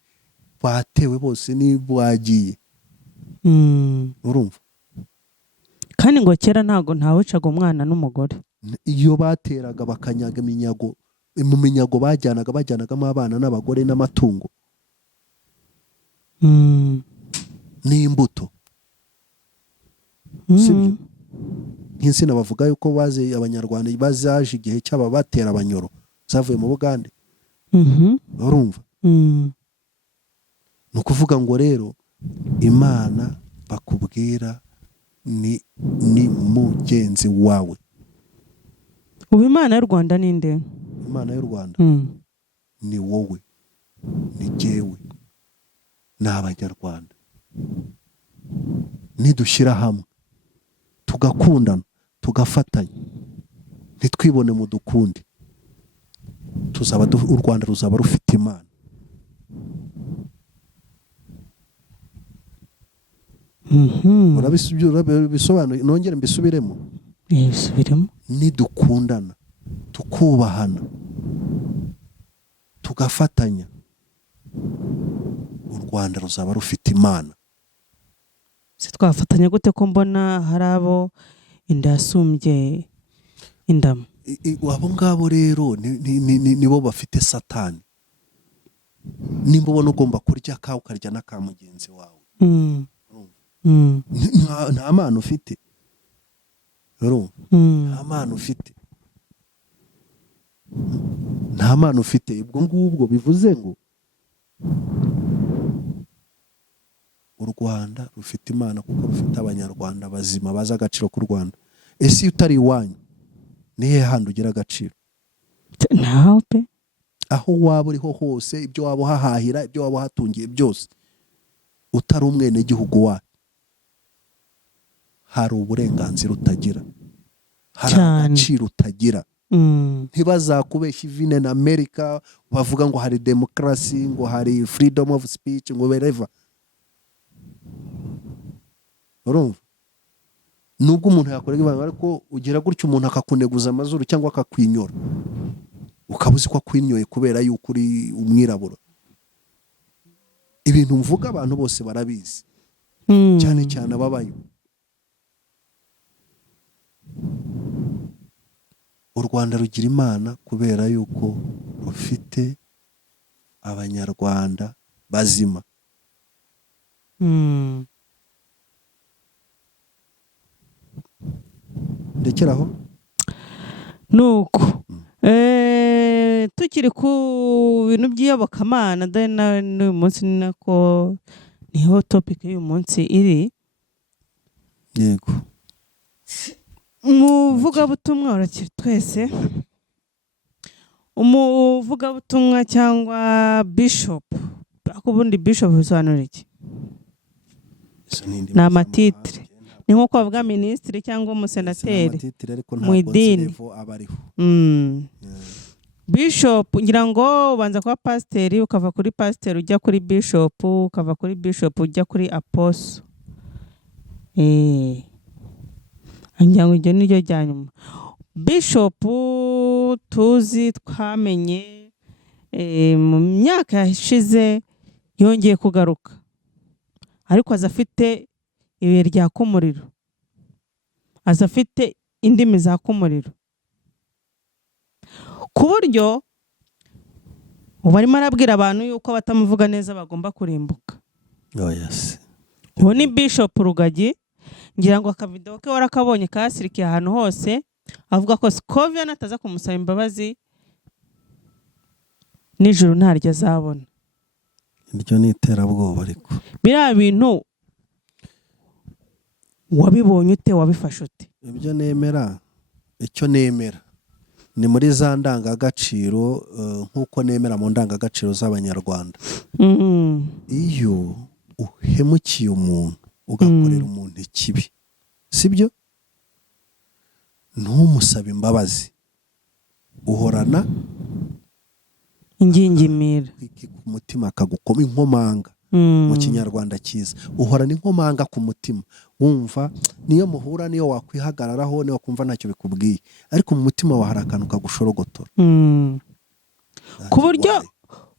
batewe bose nibwagiye. Urumva? Kandi ngo kera ntago ntawicaga umwana n'umugore. Iyo bateraga bakanyaga iminyago, mu minyago bajyanagamo abana n'abagore n'amatungo n'imbuto, sibyo? Nk'insina bavuga yuko baze abanyarwanda bazaje igihe cy'aba batera abanyoro zavuye mu Bugande. Urumva? Ni ukuvuga ngo rero Imana bakubwira ni mugenzi wawe. Ubu Imana y'u Rwanda ni nde? Imana y'u Rwanda ni wowe, ni jyewe, ni abanyarwanda. Nidushyira hamwe tugakundana, tugafatanya, ntitwibone mu dukundi, u Rwanda ruzaba rufite Imana. Urabisobanuye? Nongere mbisubiremo. Bisubiremo. Nidukundana, tukubahana, tugafatanya, u Rwanda ruzaba rufite Imana. Se twafatanya gute ko mbona hari abo indasumbye indamo? Abo ngabo rero nibo bafite Satani. Nimba ubona ugomba kurya kawe ukarya n'aka mugenzi wawe, nta Mana ufite. Nta Mana ufite. nta mana ufite. ubwo ngubwo bivuze ngo u Rwanda rufite imana kuko rufite abanyarwanda bazima bazi agaciro k'u Rwanda. ese iyo utari iwanyu ni hehe handi ugira agaciro? ntawe pe. aho waba uriho hose, ibyo waba uhahahira, ibyo waba uhatungiye byose, utari umwenegihugu wawe, hari uburenganzira utagira, hari agaciro utagira. ntibazakubeshya ivine na Amerika bavuga ngo hari demokarasi, ngo hari freedom of speech, ngo wherever. urumva nubwo umuntu yakorega ibanga, ariko ugira gutyo umuntu akakuneguza amazuru cyangwa akakwinyora, ukaba uzi ko akwinyoye kubera yuko uri umwirabura. ibintu mvuga abantu bose barabizi, cyane cyane ababayo. u Rwanda rugira imana kubera yuko rufite abanyarwanda bazima. ndekeraho nuko tukiri ku bintu by'iyobokamana, n'uyu munsi ni nako niho topic y'uyu munsi iri. yego, umuvugabutumwa urakiri twese, umuvugabutumwa cyangwa bishop, ariko ubundi bishop bisobanura iki? ni amatitire, ni nko kwavuga minisitiri cyangwa umusenateri mu idini. Bishop ngira ngo ubanza kuba pasiteri, ukava kuri pasiteri ujya kuri bishop, ukava kuri bishop ujya kuri apostle. ngira ngo iryo niryo rya nyuma. Bishop tuzi twamenye mu myaka yashize yongeye kugaruka, ariko aza afite ibuye ryaka umuriro, aza afite indimi zaka umuriro, ku buryo ubu arimo arabwira abantu yuko batamuvuga neza bagomba kurimbuka. ubu ni Bishop Rugagi, ngira ngo akavidewo ke warakabonye kasirikiye ahantu hose, avuga ko Scovia nataza kumusaba imbabazi nijoro ntaryo azabona. iryo ni iterabwoba. ariko biriya bintu wabibonye ute, wabifashe ute? ibyo nemera, icyo nemera ni muri za ndangagaciro, nk'uko nemera mu ndangagaciro z'abanyarwanda. iyo uhemukiye umuntu ugakorera umuntu ikibi, sibyo, ntumusabe imbabazi, uhorana ingingimira ku mutima, akagukoma inkomanga. mu kinyarwanda cyiza, uhorana inkomanga ku mutima, wumva niyo muhura, niyo wakwihagararaho, niyo wakumva ntacyo bikubwiye, ariko mu mutima wawe hari akantu kagushorogotora.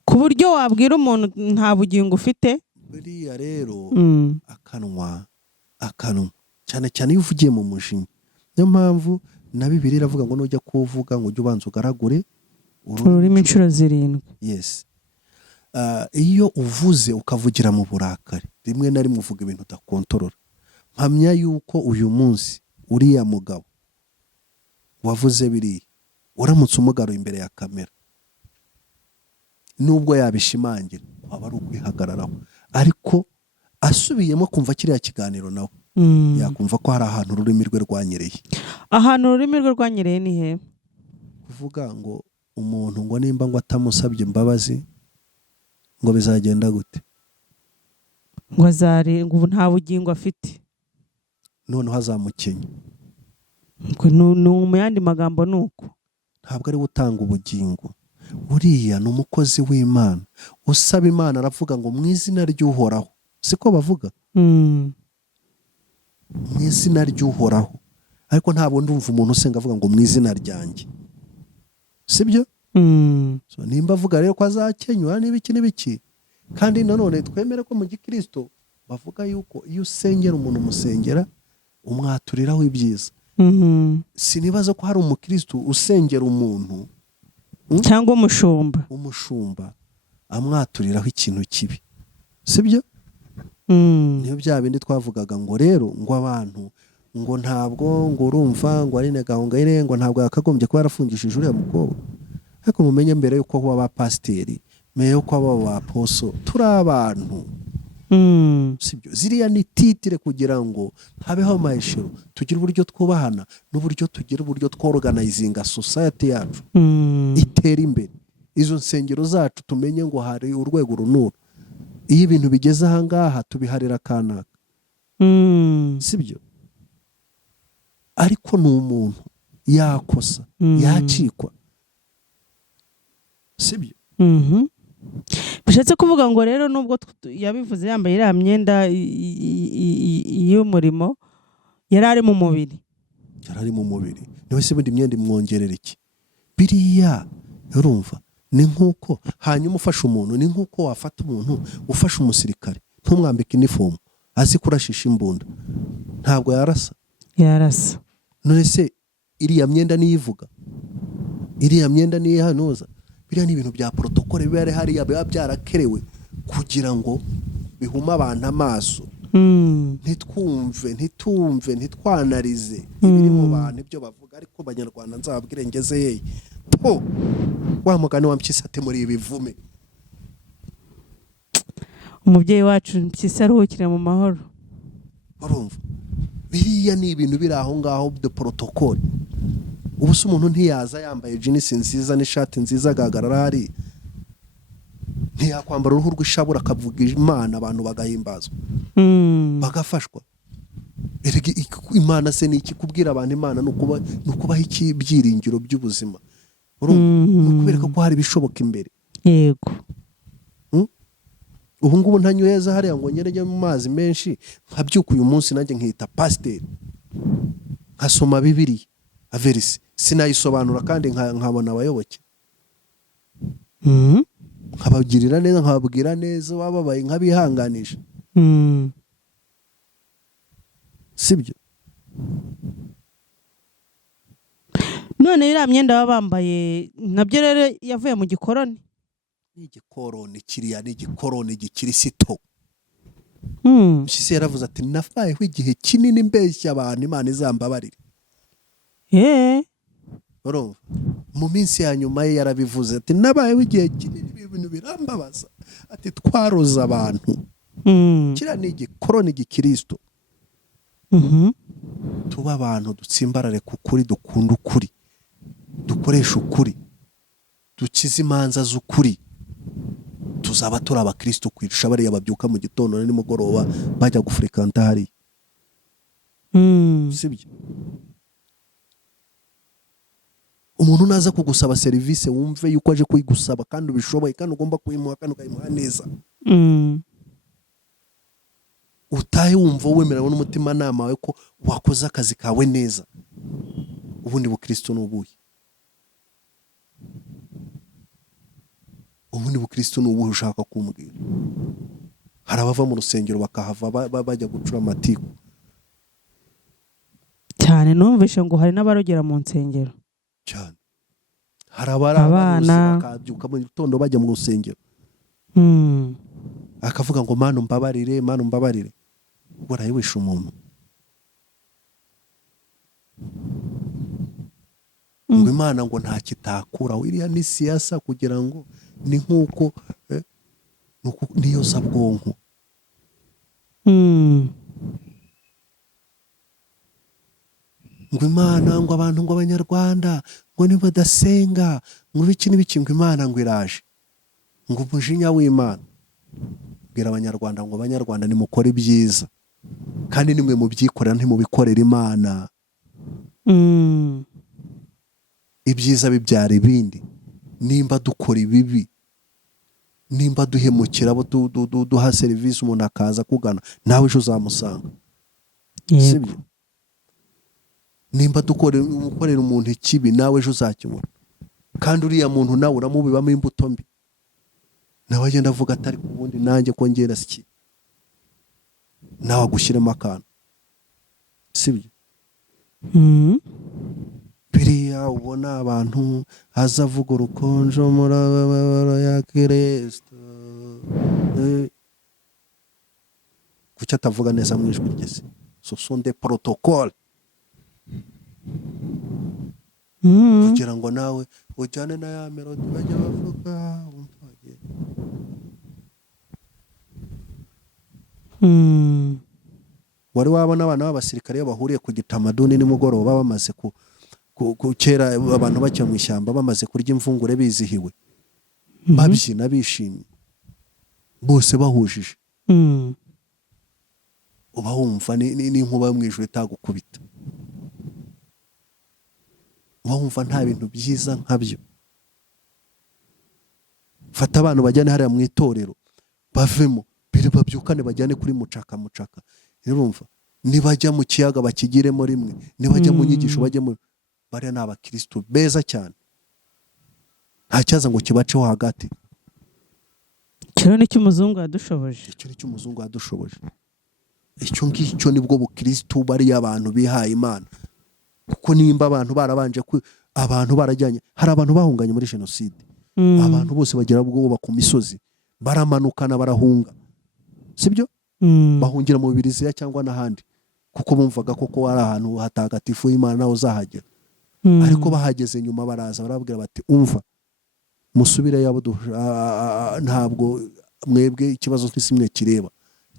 ku buryo wabwira umuntu nta bugingo ufite. buriya rero akanwa cyane cyane iyo uvugiye mu mujinya. niyo mpamvu na Bibiliya iravuga ngo nujya kuvuga ngo ujye ubanza ugaragure ururimi inshuro 7. yes. iyo uvuze ukavugira mu burakari, rimwe na rimwe uvuga ibintu udakontorora. mpamya yuko uyu munsi uriya mugabo wavuze biriya, uramutse umugaruye imbere ya kamera, nubwo yabishimangira waba ari ukwihagararaho, ariko asubiyemo kumva kiriya kiganiro nawe yakumva ko hari ahantu ururimi rwe rwanyereye. ahantu ururimi rwe rwanyereye ni he? kuvuga ngo umuntu ngo nimba ngo atamusabye imbabazi ngo bizagenda gute, ngo ubu nta bugingo afite, noneho azamukenya. mu yandi magambo ni uko ntabwo ari gutanga ubugingo. uriya ni umukozi w'Imana usaba Imana, aravuga ngo mu izina ry'Uhoraho, siko bavuga, mu izina ry'Uhoraho. ariko ntabwo ndumva umuntu usenga avuga ngo mu izina ryanjye, sibyo? nimba avuga rero ko azakenywa n'ibiki n'ibiki, kandi nanone twemere ko mu gikristo bavuga yuko iyo usengera umuntu umusengera umwaturiraho ibyiza. sinibaza ko hari umukristo usengera umuntu cyangwa umushumba amwaturiraho ikintu kibi, sibyo? niyo bya bindi twavugaga ngo rero ngo abantu ngo ntabwo ngo urumva ngo ari Gahongayire ngo ntabwo yakagombye kuba yarafungishije uriya mukobwa. ariko mumenye mbere yuko kuba abapasiteri mbere yuko aba abaposo turi abantu. Sibyo, ziriya ni titire kugira ngo habeho amaheshero, tugire uburyo twubahana n'uburyo tugira uburyo tworoganizinga society yacu itera imbere. Izo nsengero zacu tumenye ngo hari urwego runuru, iyo ibintu bigeze ahangaha tubiharira kanaka. Sibyo, ariko ni umuntu yakosa yacikwa. Sibyo. Bishatse kuvuga ngo rero nubwo yabivuze yambaye iriya myenda y'umurimo, yari ari mu mubiri. Yari ari mu mubiri. Niwe se bundi myenda imwongerera iki? Biriya urumva ni nk'uko hanyuma ufasha umuntu, ni nk'uko wafata umuntu ufasha umusirikare ntumwambike inifomu azi kurashisha imbunda, ntabwo yarasa. None se iriya myenda niyivuga, iriya myenda niyihanuza? Biriya ni ibintu bya protokole biba hariya, biba byarakerewe kugira ngo bihume abantu amaso, ntitumve ntitwanarize ibiri mu bantu ibyo bavuga. Ariko Abanyarwanda nzababwire ngeze yeye po wa mugani wa Mpyisi ate muri ibivume. Umubyeyi wacu Mpyisi aruhukire mu mahoro. Urumva biriya ni ibintu biri aho ngaho de protokole. Ubu se umuntu ntiyaza yambaye jinisi nziza n'ishati nziza agahagarara hari, ntiyakwambara uruhu rw'ishabura akavuga Imana abantu bagahimbazwa bagafashwa. Imana se ni iki? Kubwira abantu Imana ni ukubaha ibyiringiro by'ubuzima, ni ukubereka ko hari ibishoboka imbere. Yego. Ubu ngubu ntanyweza hariya ngo ngerege mu mazi menshi nkabyuka uyu munsi nanjye nkita pasiteri nkasoma Bibiliya averisi sinayisobanura kandi nkabona abayoboke, nkabagirira neza, nkababwira neza, bababaye nkabihanganisha. Sibyo. None iriya myenda baba bambaye nabyo rero yavuye mu gikoroni. Igikoroni kiriya ni igikoroni gikirisito. Mpyisi yaravuze ati nafayeho igihe kinini mbeshya abantu, Imana izambabarire. Urumva mu minsi ya nyuma ye yarabivuze ati nabayeho igihe kinini ibintu birambabaza, ati twaroza abantu. Kiriya ni igikoroni gikristo. Tuba abantu dutsimbarare ku kuri, dukunda ukuri, dukoresha ukuri, dukize imanza z'ukuri, tuzaba turi abakristo kwirusha bariya babyuka mu gitondo na nimugoroba bajya gufrekanta hari. Sibyo. Umuntu naza kugusaba serivisi wumve yuko aje kuyigusaba kandi ubishoboye kandi ugomba kuyimuha kandi ukayimuha neza. Utahe wumva wemerewe n'umutima nama wawe ko wakoze akazi kawe neza. Ubundi bukristo n'ubuye. Ubundi bukristo n'ubuhe ushaka kumbwira? Hari abava mu rusengero bakahava bajya gucura amatiku cyane. Numvishe ngo hari n'abarogera mu nsengero cyane. Hari abana bakabyuka mu gitondo bajya mu rusengero akavuga ngo Mana umbabarire, Mana umbabarire. Warayiwisha umuntu ngo Imana ngo nta kitakura. Iriya ni siyasa kugira ngo ni nk'uko niyo zabwonko. Ngo Imana ngo abantu ngo Abanyarwanda ngo nibadasenga ngo biki n'ibiki ngo Imana ngo iraje ngo umujinya w'Imana. Bwira Abanyarwanda ngo Abanyarwanda nimukore ibyiza kandi nimwe mubyikorera ntimubikorera Imana. Ibyiza bibyara ibindi. Nimba dukora ibibi, nimba duhemukira abo duha serivisi, umuntu akaza kugana nawe ejo uzamusanga. Sibyo. Nimba dukorera umuntu ikibi nawe ejo uzakibona kandi uriya muntu nawe uramubibamo imbuto mbi, nawe agenda avuga atari ku bundi nanjye ko ngera siki, nawe agushyiremo akantu. Sibyo. Biriya ubona abantu aza avuga urukonjo muri ababara ya Kristo, kuki atavuga neza mu ijwi rye? Ce sont des protocoles. kugira ngo nawe ujyane na ya melodi bajya bavuga. Wari wabona abana b'abasirikare iyo bahuriye ku gitamaduni nimugoroba bamaze kera abantu bajya mu ishyamba bamaze kurya imvungure bizihiwe, babyina bishimye bose bahujije, uba wumva n'inkuba yo mu ijuru itagukubita, uba wumva nta bintu byiza nkabyo. Fata abantu bajyane hariya mu itorero bavemo babyukane bajyane kuri mucaka, urumva, nibajya mu kiyaga bakigiremo rimwe, nibajya mu nyigisho bajyemo. Bariya ni abakristo beza cyane, nta cyaza ngo kibaceho hagati. Icyo ni cy'umuzungu yadushoboje, icyo ngicyo nibwo bukristo bariya abantu bihaye Imana. Kuko nimba abantu barabanje abantu barajyanye, hari abantu bahunganye muri jenoside, abantu bose bagira ubwoba ku misozi, baramanukana barahunga, sibyo? Bahungira mu Bibiriziya cyangwa n'ahandi, kuko bumvaga koko ari ahantu hatagatifu Imana nawe uzahagera. Ariko bahageze nyuma baraza barabwira bati umva musubire yabo, ntabwo mwebwe ikibazo nk'isimwe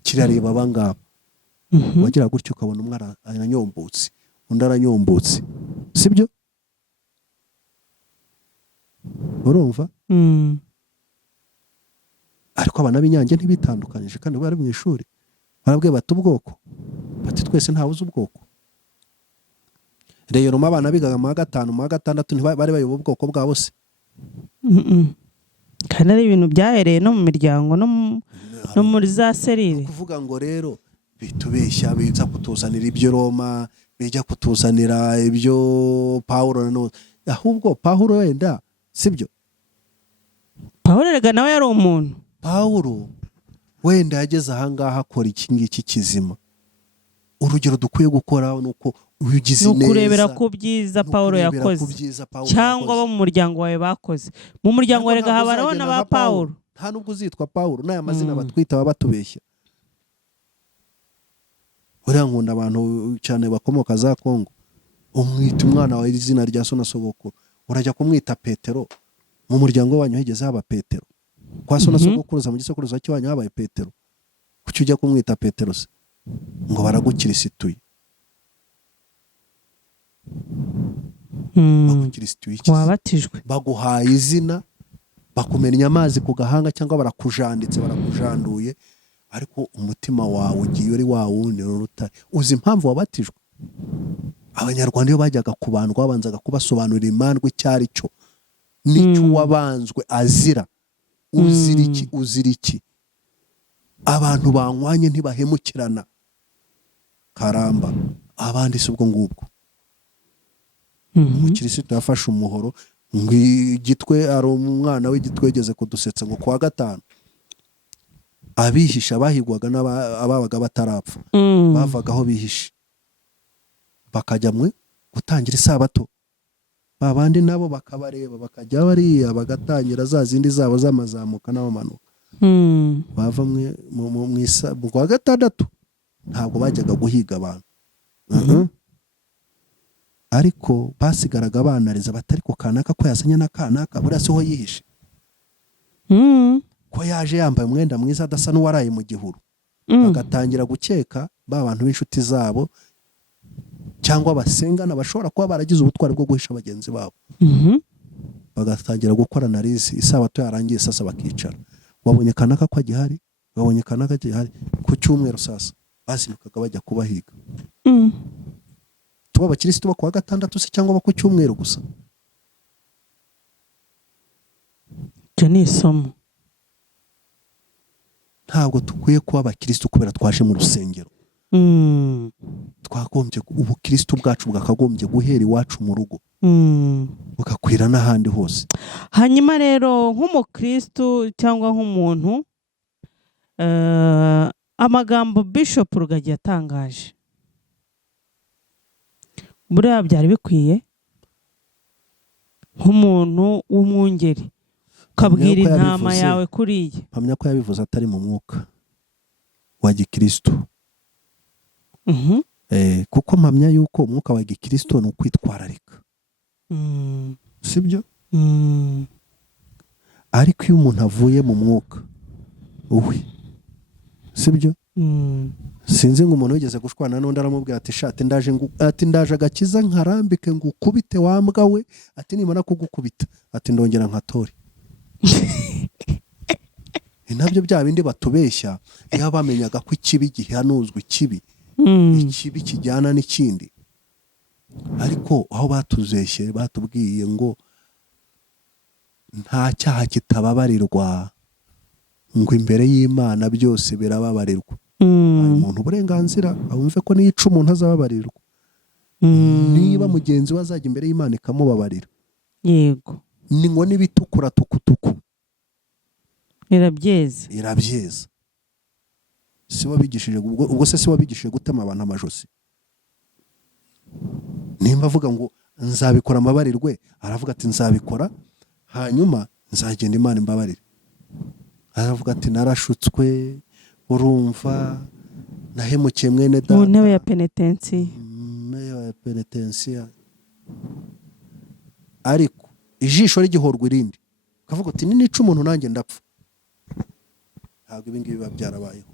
kirareba abangaba. Wagira gutyo ukabona umwe aranyombotse undi aranyombotse, sibyo? Urumva? Ariko abana b'Inyange ntibitandukanyije kandi bari mu ishuri, barabwiye bati ubwoko, bati twese ntawe uzi ubwoko. Rero abana bigaga mu wa gatanu mu wa gatandatu ntibari bayoba ubwoko bwabo se? Kandi ari ibintu byahereye no mu miryango no muri za serire. Kuvuga ngo rero bitubeshya, biza kutuzanira ibyo Roma, bijya kutuzanira ibyo Pawulo nanone. Ahubwo Pawulo wenda sibyo? Pawulo rega nawe yari umuntu. Pawulo wenda yageze ahangaha akora iki ngiki kizima. Urugero dukwiye gukora nuko ugize neza, nukurebera ku byiza Pawulo yakoze cyangwa abo mu muryango wawe bakoze. Mu muryango wawe rega habaraho na ba Pawulo. Nta nubwo uzitwa Pawulo, n'aya mazina batwita baba batubeshya. Uriya nkunda abantu cyane bakomoka za Kongo, umwita umwana wawe izina rya so na sogokuru, urajya kumwita Petero. Mu muryango wanyu higeze haba Petero? Kwa so na sogokuruza mu gisokuruza cy'wanyu habaye Petero? Kuki ujya kumwita Petero se? Ngo baragukirisituye. Bagukirisituye iki? Wabatijwe, baguhaye izina, bakumenya amazi ku gahanga cyangwa barakujanditse, barakujanduye, ariko umutima wawe ugiye uri wa wundi n'urutare. Uzi impamvu wabatijwe? Abanyarwanda iyo bajyaga kubandwa babanzaga kubasobanurira imandwa icyari cyo, n'icyo wabanzwe azira. Uzira iki? Abantu banywanye ntibahemukirana. Karamba, abandi si ubwo ngubwo. Umukirisitu yafashe umuhoro, ngo igitwe ari umwana w'igitwe yageze kudusetsa ngo kwa gatanu. Abihisha bahigwaga n'ababaga batarapfa, bavagaho bihishe, bakajya mwe gutangira isabato. Babandi nabo bakabareba, bakajya bariya bagatangira za zindi zabo z'amazamuka n'abamanuka. Bava mu kwa gatandatu ntabwo bajyaga guhiga abantu. Ariko basigaraga banariza batari ko kanaka ko yasanye na kanaka buriya siho yihishe, ko yaje yambaye umwenda mwiza adasa n'uwaraye mu gihuru. Bagatangira gukeka ba bantu b'inshuti zabo cyangwa basengana bashobora kuba baragize ubutwari bwo guhisha bagenzi babo. Bagatangira gukora analize, isabato yarangiye sasa bakicara, wabonye kanaka ko agihari, wabonye kanaka agihari, ku cyumweru sasa basinukaga bajya kubahiga. Tuba abakirisitu bo kuwa gatandatu se cyangwa ku cyumweru gusa? Icyo ni isomo. Ntabwo tukwiye kuba abakirisitu kubera twaje mu rusengero. Twagombye ubukirisitu bwacu bwakagombye guhera iwacu mu rugo, bugakwira n'ahandi hose. Hanyuma rero nk'umukirisitu cyangwa nk'umuntu, amagambo Bishop Rugagi yatangaje buriya byari bikwiye nk'umuntu w'umwungeri ukabwira intama yawe kuriye. Mpamya ko yabivuze atari mu mwuka wa gikristo. Kuko mpamya yuko umwuka wa gikristo ni ukwitwararika. sibyo? Ariko iyo umuntu avuye mu mwuka uwe, sibyo? Sinzi ngo umuntu wigeze gushwana n'undi aramubwira ati shati ndaje agakiza nkarambike ngo ukubite wambwa we, ati nimara kugukubita ati ndongera nkatore. Nabyo bya bindi batubeshya, iyo bamenyaga ko ikibi gihanuzwa ikibi kijyana n'ikindi. Ariko aho batuzeshye batubwiye ngo nta cyaha kitababarirwa, ngo imbere y'Imana byose birababarirwa. Umuntu uburenganzira abumve ko niyica umuntu azababarirwa, niba mugenzi we azajya imbere y'Imana ikamubabarira. Yego, ni ngo nibitukura tukutuku irabyeza. Si wabigishije ubwo se si wabigishije gutema abantu amajosi? Nimba avuga ngo nzabikora amabarirwe, aravuga ati nzabikora hanyuma nzagenda Imana imbabarire. Aravuga ati narashutswe, urumva nahemukiye mwene data mu ntebe ya penetensiya. Ariko ijisho rigihorwa irindi, ukavuga ati nica umuntu nanjye ndapfa. Ntabwo ibi ngibi biba byarabayeho.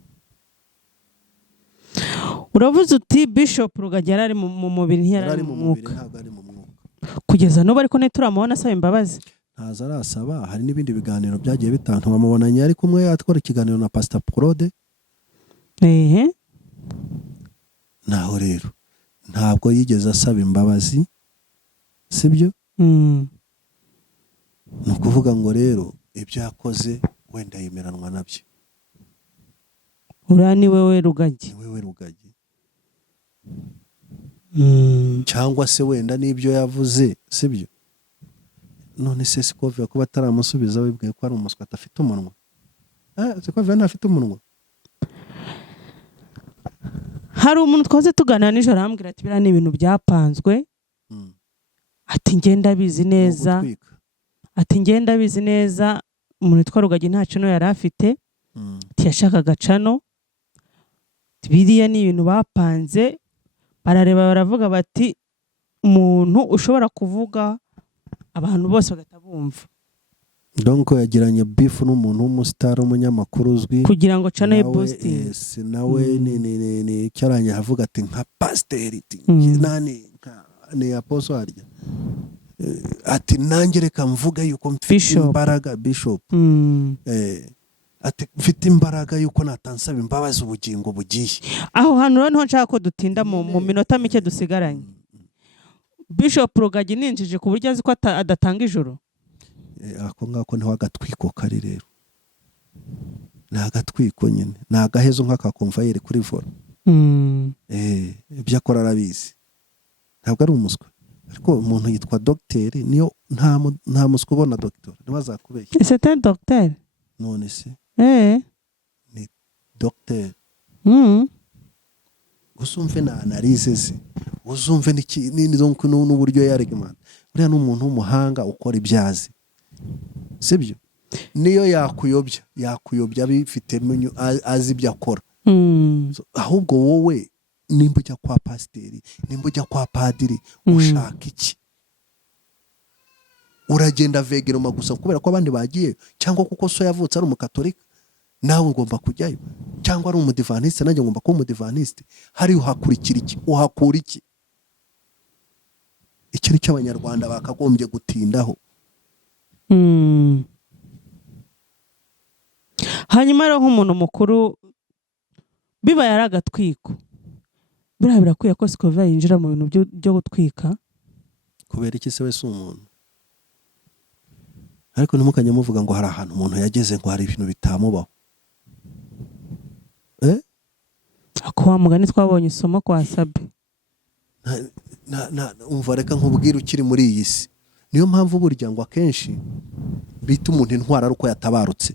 Uravuze uti Bishop Rugagi yari ari mu mubiri, ntiyari mu mwuka. Ntabwo ari mu mwuka kugeza n'ubu, ariko ntituramubona asaba imbabazi. Ntaza arasaba. Hari n'ibindi biganiro byagiye bitanga, bamubonanye ari kumwe atwara ikiganiro na Pastor Claude. Naho rero ntabwo yigeze asaba imbabazi, sibyo? Ni ukuvuga ngo rero ibyo yakoze wenda yemeranwa nabyo. Uriya ni wewe Rugagi. Cyangwa se wenda n'ibyo yavuze, sibyo? None se Sikoviya kuba ataramusubiza wibwiye ko ari umuswa atafite umunwa? Sikoviya ntafite umunwa. Hari umuntu twaze tuganira nijoro arambwira ati biriya ni ibintu byapanzwe. Ati ngenda bizi neza. Umuntu witwa Rugagi nta cano yari afite. Yashakaga cano. Biriya ni ibintu bapanze, barareba baravuga bati umuntu ushobora kuvuga abantu bose bagahita bumva. Donc yagiranye beef n'umuntu w'umustar umunyamakuru uzwi kugira ngo cano ye boosting. Nawe ni cyaranye avuga ati nka pasteur nani ni apostle arya ati nanjye reka mvuga yuko mfite imbaraga Bishop. Ati mfite imbaraga yuko natansaba imbabazi ubugingo bugiye. Aho hano rero nshaka ko dutinda mu minota mike dusigaranye. Bishop Rugagi ninjije ku buryo azi ko adatanga ijoro. Ako ngako niho agatwiko kari rero. Ni agatwiko nyine, ni agahezo nk'akakomvayeri kuri vora. Ibyo akora arabizi, ntabwo ari umuswa. Ariko umuntu yitwa docteur, niyo nta muswa ubona docteur, ntibazakubeshya. C'est un docteur. None se ni docteur. Usumve na analyse ze, uzumve n'uburyo yaregimana. Uriya n'umuntu w'umuhanga ukora ibyazi, sibyo? Niyo yakuyobya bifite azi ibyo akora. Ahubwo wowe nimba ujya kwa pasiteri, nimba ujya kwa padiri, ushaka iki? Uragenda vegeroma gusa kubera ko abandi bagiye, cyangwa kuko so yavutse ari umukatolika nawe ugomba kujyayo, cyangwa ari umudivaniste nanjye ngomba kuba umudivaniste? Hari uhakurikira iki? Uhakura iki? Ikintu cy'abanyarwanda bakagombye gutindaho. Hanyuma rero nk'umuntu mukuru bibaye ari agatwiko, buriya birakwiye ko Sikoviya yinjira mu bintu byo gutwika. Kubera iki se we si umuntu? Ariko ntimukajye muvuga ngo hari ahantu umuntu yageze ngo hari ibintu bitamubaho. Ako wa mugani twabonye isomo kwa Sabe. Umva reka nkubwire ukiri muri iyi si. Niyo mpamvu burya ngo akenshi bita umuntu intwara ari uko yatabarutse.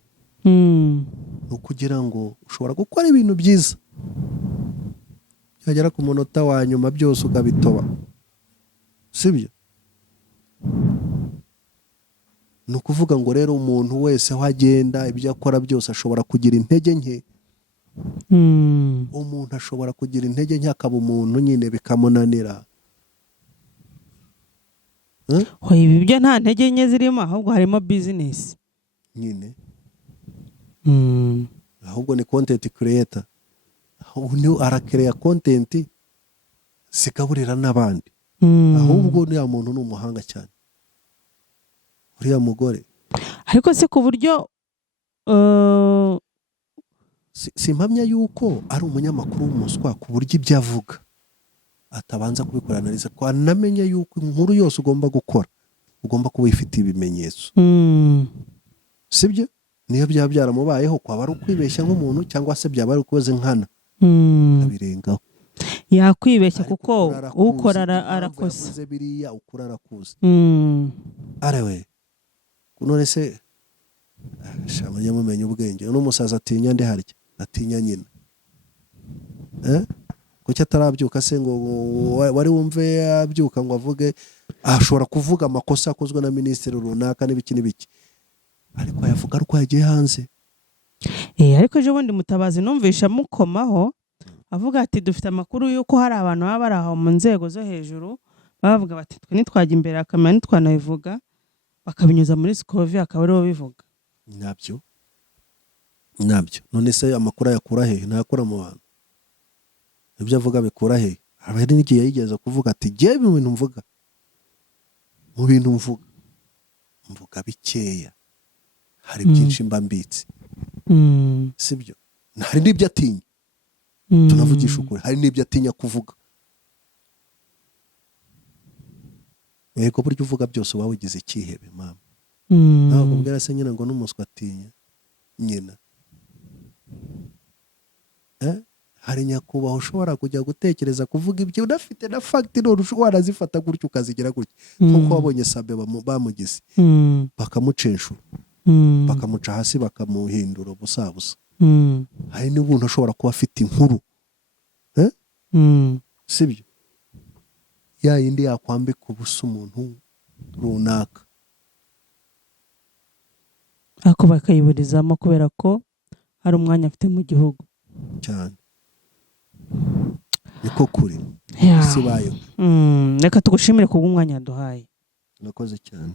Ukugira ngo ushobora gukora ibintu byiza, yagera ku munota wa nyuma byose ukabitoba, sibyo? Ni ukuvuga ngo rero umuntu wese aho agenda ibyo akora byose ashobora kugira intege nke. Umuntu ashobora kugira intege nke akaba umuntu nyine bikamunanira. ibi byo nta ntege nke zirimo ahubwo harimo business nyine ahubwo ni content creator, ahubwo arakereya content zikaburira n'abandi. Ahubwo uriya muntu ni umuhanga cyane, uriya mugore. Ariko se ku buryo simpamya yuko ari umunyamakuru w'umuswa ku buryo ibyo avuga atabanza kubikora analiza, ko anamenye yuko inkuru yose ugomba gukora ugomba kuba ifite ibimenyetso. Sibyo? Niyo byaba byaramubayeho kwaba ari ukwibeshya nk'umuntu cyangwa se byaba ari ukoze nkana abirengaho. Yakwibeshya kuko ukora arakosa. Yavuze biriya ukura arakuza. Arewe none se shamanye mumenye ubwenge n'umusaza atinya ndi harya atinya nyina. Kuki atarabyuka se ngo wari wumve yabyuka ngo avuge ashobora kuvuga amakosa akozwe na minisitiri runaka n'ibiki ariko yavuga ariko yagiye hanze. Ariko ejo bundi Mutabazi numvisha mukomaho avuga ati dufite amakuru yuko hari abantu baba bari aho mu nzego zo hejuru bavuga bati twe nitwajya imbere akamenya nitwanabivuga bakabinyuza muri Scovia akaba aribo bivuga. Nabyo none se amakuru yakura he? Ntakora mu bantu ibyo avuga bikura he? Hari n'igihe yigeze kuvuga ati giye mu bintu mvuga bikeya, hari byinshi mba mbitse. Sibyo? Hari n'ibyo atinya, tunavugisha ukuri, hari n'ibyo atinya kuvuga. Yego buryo uvuga byose uba wigize ikihebe mama. Ntabwo ubwira se nyina ngo n'umuswa atinya nyina. Hari nyakubahwa ushobora kujya gutekereza kuvuga ibyo udafite na fact none ushobora zifata gutyo ukazigira gutyo kuko wabonye Sabe bamugize bakamucenshura bakamuca hasi bakamuhindura ubusabusa. Hari n'ubuntu ushobora kuba afite inkuru sibyo ya yindi yakwambika ubusa umuntu runaka ako bakayiburizamo kubera ko hari umwanya afite mu gihugu cyane. Niko kuri sibayo. Reka tugushimire kubw'umwanya duhaye. Nakoze cyane.